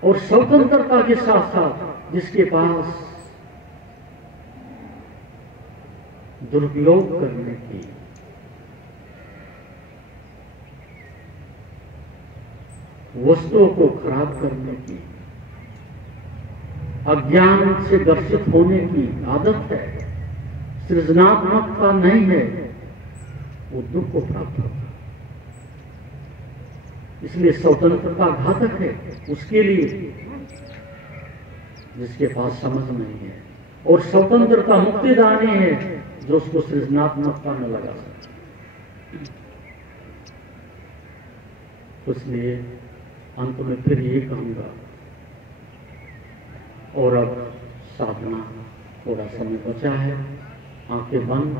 और स्वतंत्रता के साथ साथ जिसके पास दुरुपयोग करने की, वस्तुओं को खराब करने की, अज्ञान से ग्रसित होने की आदत है, सृजनात्मकता नहीं है, वो दुख को प्राप्त होता है। इसलिए स्वतंत्रता घातक है उसके लिए जिसके पास समझ नहीं है, और स्वतंत्रता मुक्तिदानी है जो उसको सृजनात्मकता में लगा सकता। इसलिए अंत में फिर ये कहूंगा, और अब साधना, थोड़ा समय बचा है, आंखें बंद,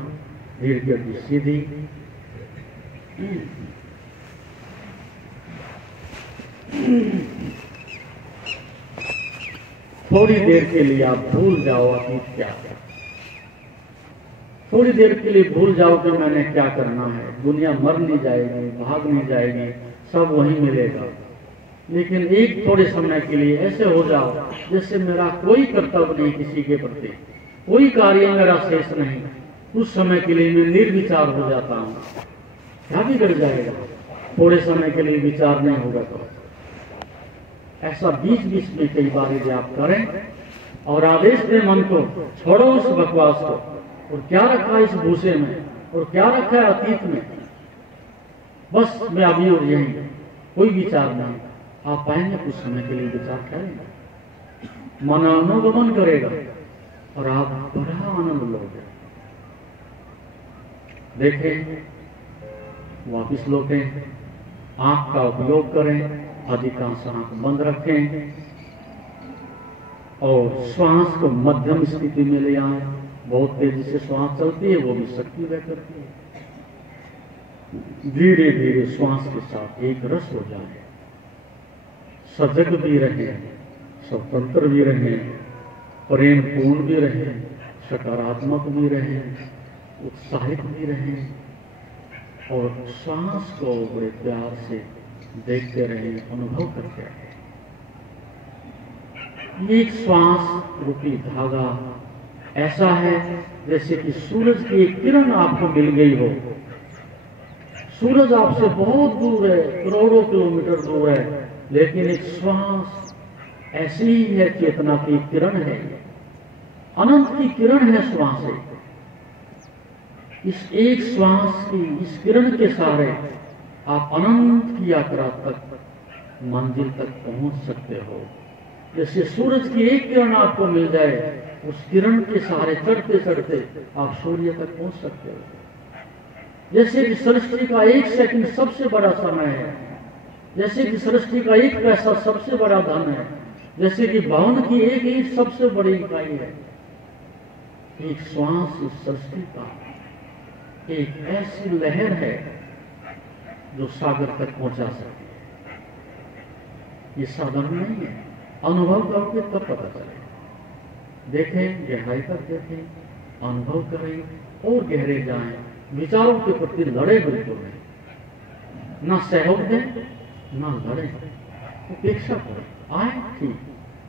रीढ़ की हड्डी सीधी, थोड़ी देर के लिए आप भूल जाओ अतीत क्या है। थोड़ी देर के लिए भूल जाओ कि मैंने क्या करना है। दुनिया मर नहीं जाएगी, भाग नहीं जाएगी, सब वहीं मिलेगा। लेकिन एक थोड़े समय के लिए ऐसे हो जाओ जैसे मेरा कोई कर्तव्य नहीं किसी के प्रति, कोई कार्य मेरा शेष नहीं। उस समय के लिए मैं निर्विचार हो जाता हूँ। क्या बिगड़ जाएगा? थोड़े समय के लिए विचार नहीं होगा तो। ऐसा बीच बीच में कई बार यदि आप करें और आदेश दें मन को, छोड़ो उस बकवास को, और क्या रखा है इस भूसे में, और क्या रखा है अतीत में, बस मैं अभी और यही, कोई विचार नहीं। आप पाएंगे कुछ समय के लिए विचार करेंगे, मन अनुगमन करेगा और आप बड़ा आनंद लोगे। देखें, वापिस लौटें, आंख का उपयोग करें, अधिकांश आंख बंद रखें और श्वास को मध्यम स्थिति में ले आए। बहुत तेजी से श्वास चलती है, वो भी शक्ति व्यय करती है। धीरे धीरे श्वास के साथ एक रस हो जाए, सजग भी रहे, स्वतंत्र भी रहे, प्रेम पूर्ण भी रहे, सकारात्मक भी रहे, उत्साहित भी रहे, और श्वास को बड़े प्यार से देखते रहे, अनुभव करते रहे। एक श्वास रूपी धागा ऐसा है जैसे कि सूरज की एक किरण आपको मिल गई हो। सूरज आपसे बहुत दूर है, करोड़ों किलोमीटर दूर है, लेकिन एक श्वास ऐसी ही है, चेतना की किरण है, अनंत की किरण है श्वास है। इस एक श्वास की इस किरण के सहारे आप अनंत की यात्रा तक, मंजिल तक पहुंच सकते हो। जैसे सूरज की एक किरण आपको मिल जाए, उस किरण के सहारे चढ़ते चढ़ते आप सूर्य तक पहुंच सकते हो। जैसे कि सृष्टि का एक सेकंड सबसे बड़ा समय है, जैसे कि सृष्टि का एक पैसा सबसे बड़ा धन है, जैसे कि भवन की एक ईंट सबसे बड़ी इकाई है। एक श्वास इस सृष्टि का एक ऐसी लहर है जो सागर तक पहुंचा सकती है। ये साधारण नहीं है, अनुभव करोगे तब पता चलेगा। देखें, गहराई तक देखें, अनुभव करें और गहरे जाएं। विचारों के प्रति लड़े बिल्कुल नहीं, ना सहयोग दें ना लड़े, उपेक्षा करें। आए ठीक,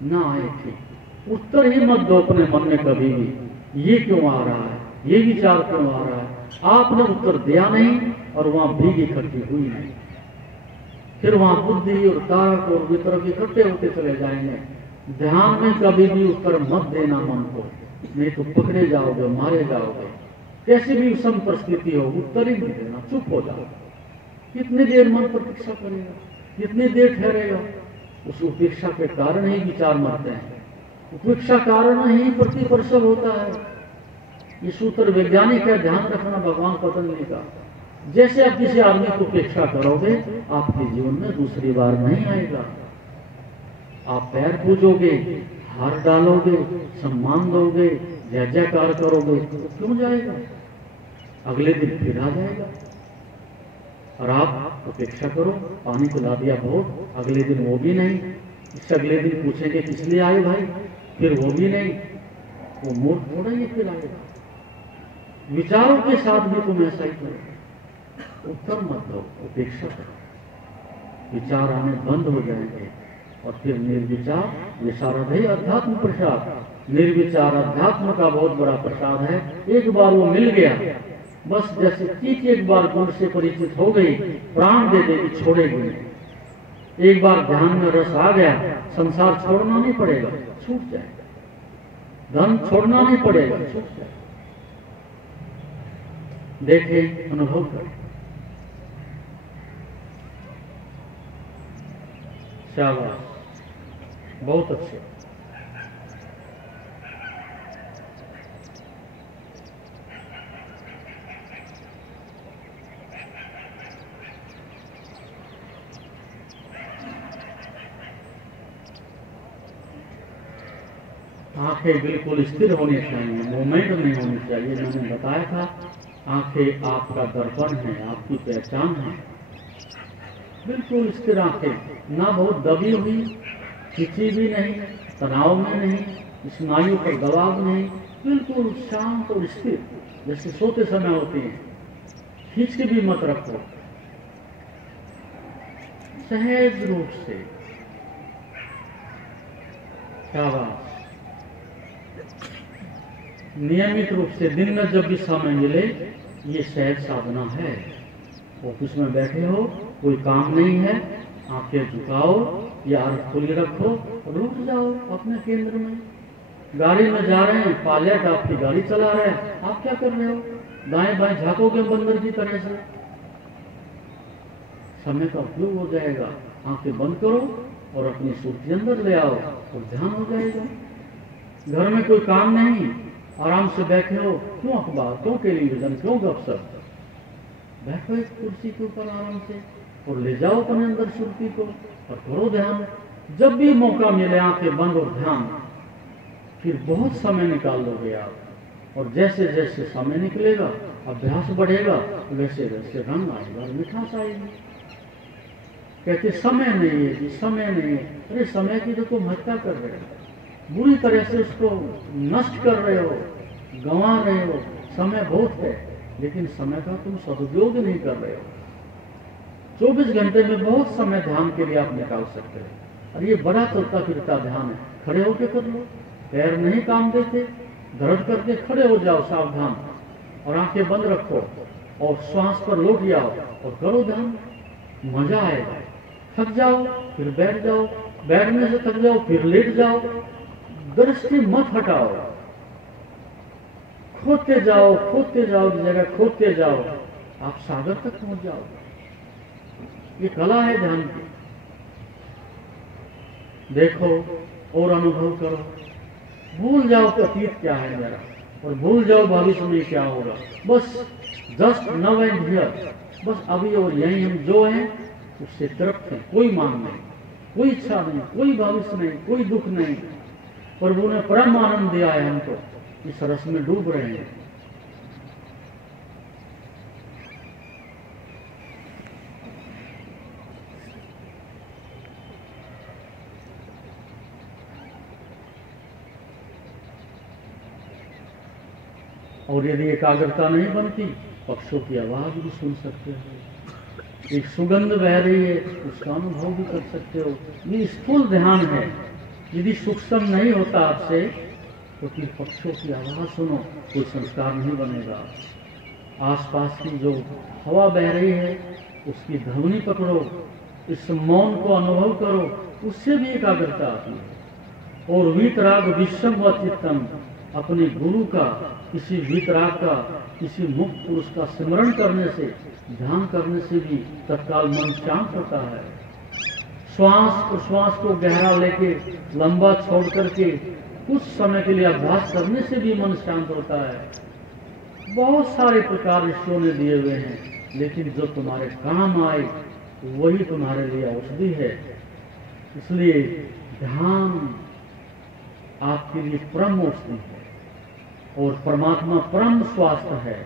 ना आए ठीक, उत्तर ही मत दो अपने मन में कभी भी, ये क्यों आ रहा है, ये विचार क्यों आ रहा है। आपने उत्तर दिया नहीं और वहां भीग इकट्ठी हुई नहीं, फिर वहां बुद्धि और तारक और वितरक इकट्ठे होते चले जाएंगे। ध्यान में कभी भी उत्तर मत देना मन को, नहीं तो पकड़े जाओगे, मारे जाओगे। कैसी भी विषम परिस्थिति हो, उत्तर ही नहीं देना, चुप हो जाओ। कितनी देर मन प्रतीक्षा करेगा, कितनी देर ठहरेगा। उस उपेक्षा के कारण ही विचार मरते हैं, उपेक्षा कारण ही प्रतिप्रसव होता है। ये सूत्र वैज्ञानिक है, ध्यान रखना, भगवान पतंजलि का। जैसे आप किसी आदमी को उपेक्षा करोगे, आपके जीवन में दूसरी बार नहीं आएगा। आप पैर पूजोगे, हार डालोगे, सम्मान दोगे, जय जयकार करोगे, तो क्यों जाएगा? अगले दिन फिर आ जाएगा। और आप उपेक्षा करो, पानी पिला दिया बहुत, अगले दिन वो भी नहीं, इससे अगले दिन पूछेंगे किस लिए आए भाई, फिर वो भी नहीं, वो मूड थोड़ा ही फिर आएगा। विचारों के साथ भी तुम ऐसा ही करो, उत्तर मत दो, उपेक्षा करो। विचार आने बंद हो जाएंगे और फिर निर्विचार, विशारद है अध्यात्म प्रसाद। निर्विचार अध्यात्म का बहुत बड़ा प्रसाद है। एक बार वो मिल गया, बस जैसे चींटी एक बार गुण से परिचित हो गई, प्राण दे देगी, छोड़ेगी नहीं। एक बार ध्यान में रस आ गया, संसार छोड़ना नहीं पड़ेगा, छूट जाएगा। धन छोड़ना नहीं पड़ेगा, छूट जाएगा। देखें, अनुभव करें। शाबाश, बहुत अच्छे। आंखें बिल्कुल स्थिर होनी चाहिए, मूवमेंट नहीं होनी चाहिए। मैंने बताया था, आंखें आपका दर्पण है, आपकी पहचान है। बिल्कुल स्थिर आंखें, ना बहुत दबी हुई, खिंची भी नहीं, तनाव में नहीं, स्नायु पर दबाव नहीं, बिल्कुल शांत और स्थिर, जैसे सोते समय होती है। खींच के भी मत रखो, सहज रूप से। शाबाश। नियमित रूप से दिन में जब भी समय मिले, ये सहज साधना है। ऑफिस में बैठे हो, कोई काम नहीं है, आंखें झुकाओ या आंख खुली रखो, रुक जाओ अपने केंद्र में। गाड़ी में जा रहे हैं, पायलट आपकी गाड़ी चला रहा है, आप क्या कर रहे हो? दाएं बाएं झांकोगे बंदर की तरह से, समय का उपयोग हो जाएगा। आंखें बंद करो और अपनी सुर्ती अंदर ले आओ और ध्यान हो जाएगा। घर में कोई काम नहीं, आराम से बैठे हो, क्यों अखबार, क्यों टेलीविजन, क्यों गपशप? बैठो एक कुर्सी के ऊपर आराम से और ले जाओ अपने अंदर सुर्ती को और करो ध्यान। जब भी मौका मिले आंखें बंद और ध्यान, फिर बहुत समय निकाल लोगे आप। और जैसे जैसे समय निकलेगा, अभ्यास बढ़ेगा, वैसे वैसे रंग आएगा और मिठास आएगी। कहते समय नहीं है जी, समय नहीं है। अरे समय की तो तुम हत्या कर रहे हो, बुरी तरह से उसको नष्ट कर रहे हो, गंवा रहे हो। समय बहुत है, लेकिन समय का तुम सदुपयोग नहीं कर रहे हो। 24 घंटे में बहुत समय ध्यान के लिए आप निकाल सकते हो। और ये बड़ा चलता फिरता ध्यान है, खड़े होके कर लो। पैर नहीं काम देते, दर्द करके खड़े हो जाओ सावधान, और आंखें बंद रखो और श्वास पर लौट जाओ और करो ध्यान। मजा आएगा। थक जाओ फिर बैठ जाओ, बैठने से थक जाओ फिर लेट जाओ। दृष्टि मत हटाओ, खोते जाओ जगह खोते जाओ, आप सागर तक पहुंच जाओ। ये कला है ध्यान की। देखो और अनुभव करो, भूल जाओ कि अतीत क्या है मेरा, और भूल जाओ भविष्य में क्या होगा। बस जस्ट नाउ एंड हियर, बस अभी और यही हम जो हैं उससे तृप्त हैं। कोई मांग नहीं, कोई इच्छा नहीं, कोई भविष्य नहीं, कोई दुख नहीं। प्रभु ने परम आनंद दिया है हमको, इस रस में डूब रहे हैं। और यदि एकाग्रता नहीं बनती, पक्षों की आवाज भी सुन सकते हो, एक सुगंध बह रही है उसका अनुभव भी कर सकते हो। ये स्थूल ध्यान है। यदि सूक्ष्म नहीं होता आपसे, तो फिर पक्षों की आवाज सुनो, कोई संस्कार नहीं बनेगा। आसपास की जो हवा बह रही है उसकी ध्वनि पकड़ो, इस मौन को अनुभव करो, उससे भी एकाग्रता आती है। और वीतराग विश्वम व चित्तम, अपने गुरु का, किसी वीतराग का, किसी मुक्त पुरुष का स्मरण करने से, ध्यान करने से भी तत्काल मन शांत होता है। श्वास को गहरा लेके लंबा छोड़ करके कुछ समय के लिए अभ्यास करने से भी मन शांत होता है। बहुत सारे प्रकार ऋषियों ने दिए हुए हैं। लेकिन जो तुम्हारे काम आए वही तुम्हारे लिए औषधि है। इसलिए ध्यान आपके लिए परम औषधि है और परमात्मा परम स्वास्थ्य है।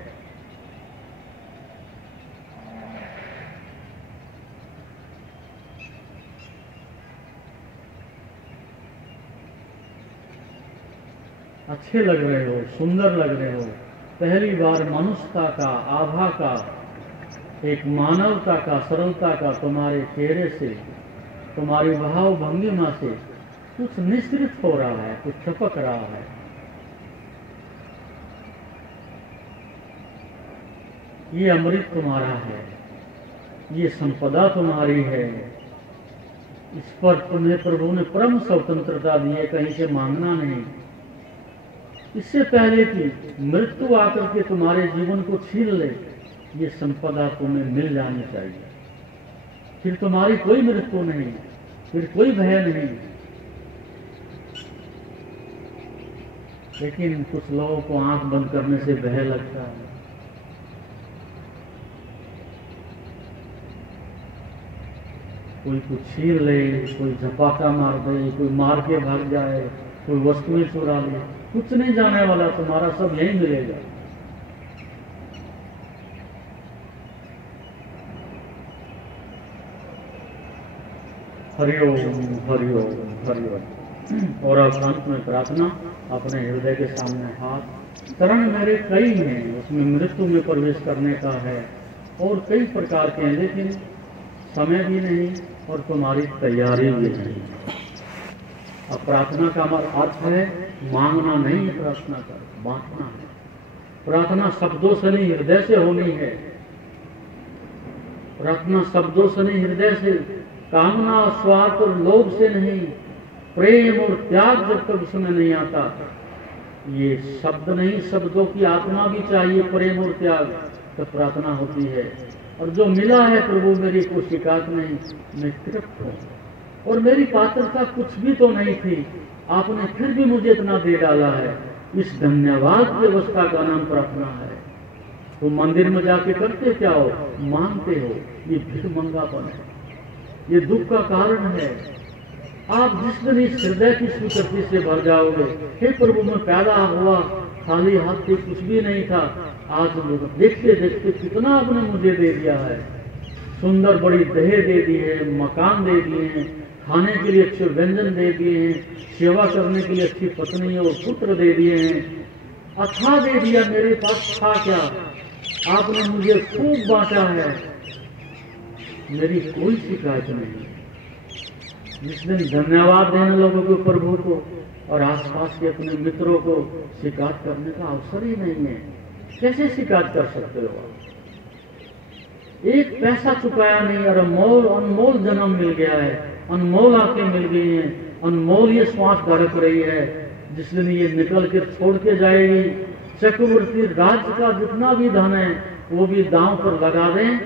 अच्छे लग रहे हो, सुंदर लग रहे हो। पहली बार मनुष्यता का, आभा का, एक मानवता का, सरलता का तुम्हारे चेहरे से, तुम्हारी भाव भंगिमा से कुछ निश्चित हो रहा है, कुछ छपक रहा है। ये अमृत तुम्हारा है, ये संपदा तुम्हारी है। इस पर तुम्हें प्रभु ने परम स्वतंत्रता दी है, कहीं से मांगना नहीं। इससे पहले कि मृत्यु आकर के तुम्हारे जीवन को छीन ले, ये संपदा तुम्हें मिल जानी चाहिए। फिर तुम्हारी कोई मृत्यु नहीं, फिर कोई भय नहीं। लेकिन कुछ लोगों को आंख बंद करने से भय लगता है। कोई कुछ छीन ले, कोई झपाका मार दे, कोई मार के भाग जाए, कोई वस्तुएं चुरा ले। कुछ नहीं जाने वाला, तुम्हारा सब यही मिलेगा। हरिओम हरिओम हरिओम। और अब अंत में प्रार्थना, अपने हृदय के सामने हाथ। चरण मेरे कई हैं, उसमें मृत्यु में प्रवेश करने का है और कई प्रकार के हैं, लेकिन समय भी नहीं और तुम्हारी तैयारी भी नहीं। अब प्रार्थना का हमारा अर्थ है मांगना नहीं है, प्रार्थना कर बांटना है। प्रार्थना शब्दों से नहीं, हृदय से होनी है। प्रार्थना शब्दों से नहीं, हृदय से। कामना, स्वार्थ और लोभ से नहीं, प्रेम और त्याग जब तक उसमें नहीं आता। ये शब्द नहीं, शब्दों की आत्मा भी चाहिए, प्रेम और त्याग, तो प्रार्थना होती है। और जो मिला है प्रभु, मेरी कोई शिकायत नहीं, मैं तृप्त हूँ। और मेरी पात्रता कुछ भी तो नहीं थी, आपने फिर भी मुझे इतना दे डाला है। इस धन्यवाद की अवस्था का नाम प्रार्थना है। तो मंदिर में जाके करते क्या हो? मांगते हो। ये भिखमंगापन है, ये दुख का कारण है। आप जिस दिन इस हृदय की स्वीकृति से भर जाओगे, हे प्रभु मैं पैदा हुआ खाली हाथ से, कुछ भी नहीं था, आज देखते देखते कितना आपने मुझे दे दिया है। सुंदर बड़ी दहेज दे दी है, मकान दे दिए हैं, खाने के लिए अच्छे व्यंजन दे दिए हैं, सेवा करने के लिए अच्छी पत्नी और पुत्र दे दिए हैं, अथाह दे दिया। मेरे पास था क्या? आपने मुझे खूब बांटा है, मेरी कोई शिकायत नहीं। जिस दिन धन्यवाद देने लोगों को, प्रभु को और आसपास के अपने मित्रों को शिकायत करने का अवसर ही नहीं है, कैसे शिकायत कर सकते हो आप? एक पैसा चुकाया नहीं और अनमोल जन्म मिल गया है, अनमोल आंखें मिल गई हैं, अनमोल ये श्वास धड़क रही है। जिस दिन ये निकल के छोड़ के जाएगी, चक्रवर्ती राज्य का जितना भी धन है वो भी दांव पर लगा दें,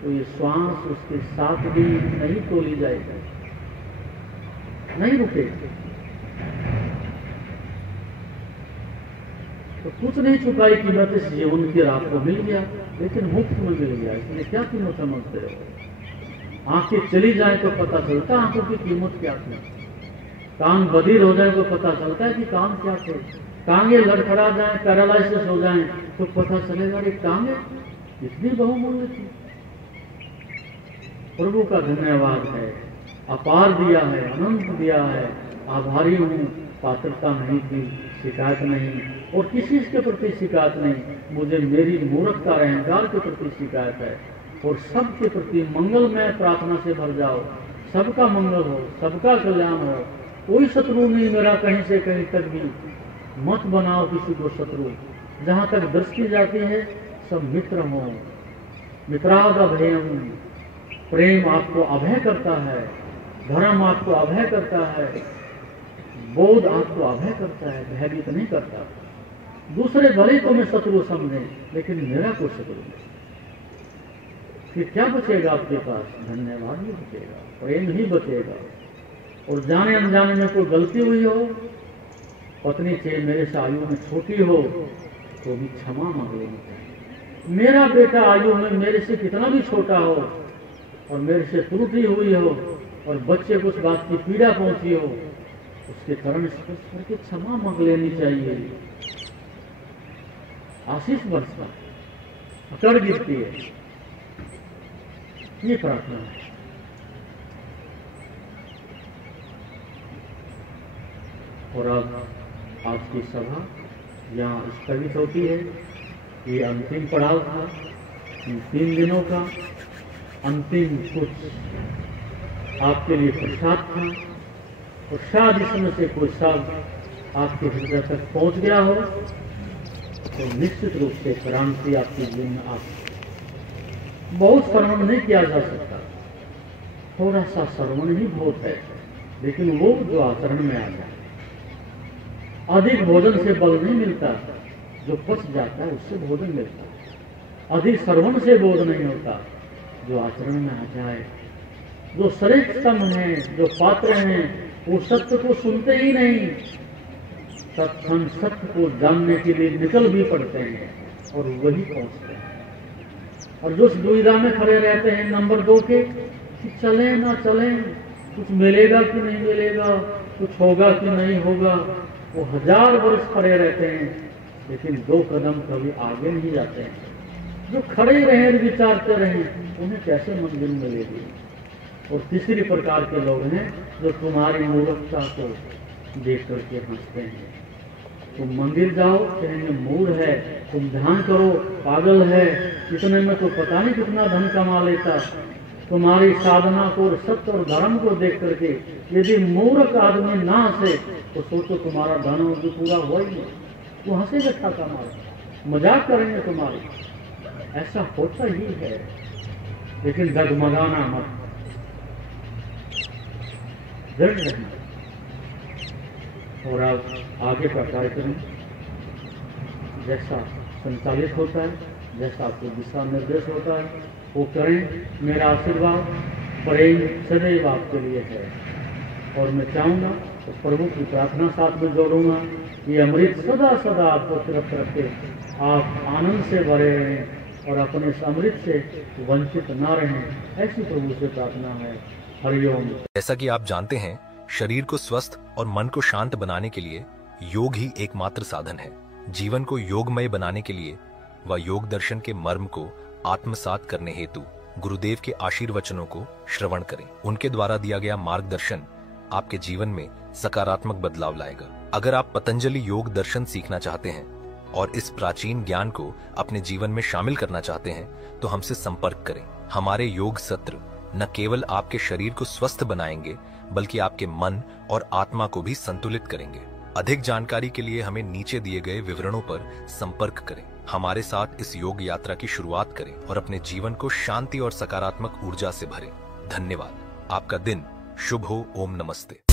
तो ये श्वास उसके साथ भी नहीं तोली जाएगी, नहीं रुकेगी। तो कुछ नहीं चुकाई कीमत, इस जीवन की रात को मिल गया, लेकिन मुफ्त में मिल गया, इसलिए क्या कीमत समझते हो? आंखें चली जाए तो पता चलता है आंखों की कीमत क्या थी। कान बधिर हो जाए तो पता चलता है कि कान क्या थे। टांगे लड़खड़ा जाए, पैरालाइसिस हो जाए तो पता चलेगा कि टांगे इतनी बहुमूल्य थी। प्रभु का धन्यवाद है, अपार दिया है, अनंत दिया है, आभारी हूँ। पात्रता नहीं थी, शिकायत नहीं, और किसी के प्रति शिकायत नहीं। मुझे मेरी मूर्खता और अहंकार के प्रति शिकायत है। और सबके प्रति मंगलमय प्रार्थना से भर जाओ, सबका मंगल हो, सबका कल्याण हो। कोई शत्रु नहीं मेरा, कहीं से कहीं तक भी मत बनाओ किसी को शत्रु। जहाँ तक दृष्टि जाती है सब मित्र हो। मित्राद अभयम, प्रेम आपको अभय करता है, धर्म आपको अभय करता है, बोध आपको अभय करता है, भयभीत नहीं करता। दूसरे भले तो मैं शत्रु समझे, लेकिन मेरा कोई शत्रु नहीं। फिर क्या बचेगा आपके पास? धन्यवाद ही बचेगा, प्रेम ही बचेगा। और जाने अनजाने में कोई गलती हुई हो, पत्नी से मेरे से आयु में छोटी हो तो भी क्षमा मांग लेनी चाहिए। मेरा बेटा आयु में मेरे से कितना भी छोटा हो और मेरे से त्रुटि हुई हो और बच्चे को उस बात की पीड़ा पहुंची हो, उसके चरण स्पर्श करके क्षमा मांग लेनी चाहिए। आशीष बरसता, अकड़ गिरती है, ये प्रार्थना है। और अब आज की सभा यहाँ स्थगित होती है। ये अंतिम पड़ाव था, इन 3 दिनों का अंतिम कुछ आपके लिए प्रसाद था। और शायद इसमें से कोई शब्द आपके हृदय तक पहुंच गया हो तो निश्चित रूप से क्रांति आपके जीवन में आ सकती। बहुत श्रवण नहीं किया जा सकता, थोड़ा सा श्रवण ही बहुत है, लेकिन वो जो आचरण में आ जाए। अधिक भोजन से बल नहीं मिलता, जो पच जाता है उससे भोजन मिलता है। अधिक श्रवण से बोध नहीं होता, जो आचरण में आ जाए। जो श्रेष्ठतम है, जो पात्र हैं, वो सत्य को सुनते ही नहीं, तत्क्षण सत्य को जानने के लिए निकल भी पड़ते हैं और वही पहुंचते हैं। और जो दुविधा में खड़े रहते हैं नंबर 2 के, कि चलें ना चलें, कुछ मिलेगा कि नहीं मिलेगा, कुछ होगा कि नहीं होगा, वो 1000 वर्ष खड़े रहते हैं, लेकिन 2 कदम कभी आगे नहीं जाते हैं। जो खड़े रहे विचारते रहे, उन्हें कैसे मंजिल मिलेगी। और तीसरी प्रकार के लोग हैं जो तुम्हारी मूर्खता को देख करके हंसते हैं। तुम मंदिर जाओ, कहेंगे मूढ़ है, तुम ध्यान करो, पागल है, इतने में तो पता नहीं कितना धन कमा लेता। तुम्हारी साधना को, सत्य और धर्म को देख करके यदि मूर्ख आदमी ना हंसे तो सोचो तुम्हारा धन भी पूरा हुआ ही नहीं। वो हंसेगा, ठाका मारेगा, मजाक करेंगे तुम्हारी। ऐसा होता ही है, लेकिन डगमगाना मत, दृढ़ रहना। और अब आगे का कार्यक्रम जैसा संचालित होता है, जैसा आपको दिशा निर्देश होता है, वो करें। मेरा आशीर्वाद प्रेम सदैव आपके लिए है। और मैं चाहूँगा तो प्रभु की प्रार्थना साथ में जोड़ूंगा, ये अमृत सदा सदा आपको तरफ रखे, आप आनंद से भरे रहें और अपने इस अमृत से वंचित ना रहें, ऐसी प्रभु से प्रार्थना है। हरिओम। जैसा कि आप जानते हैं, शरीर को स्वस्थ और मन को शांत बनाने के लिए योग ही एकमात्र साधन है। जीवन को योगमय बनाने के लिए व योग दर्शन के मर्म को आत्मसात करने हेतु गुरुदेव के आशीर्वचनों को श्रवण करें। उनके द्वारा दिया गया मार्गदर्शन आपके जीवन में सकारात्मक बदलाव लाएगा। अगर आप पतंजलि योग दर्शन सीखना चाहते हैं और इस प्राचीन ज्ञान को अपने जीवन में शामिल करना चाहते हैं तो हमसे संपर्क करें। हमारे योग सत्र न केवल आपके शरीर को स्वस्थ बनाएंगे बल्कि आपके मन और आत्मा को भी संतुलित करेंगे। अधिक जानकारी के लिए हमें नीचे दिए गए विवरणों पर संपर्क करें। हमारे साथ इस योग यात्रा की शुरुआत करें और अपने जीवन को शांति और सकारात्मक ऊर्जा से भरें। धन्यवाद। आपका दिन शुभ हो। ओम नमस्ते।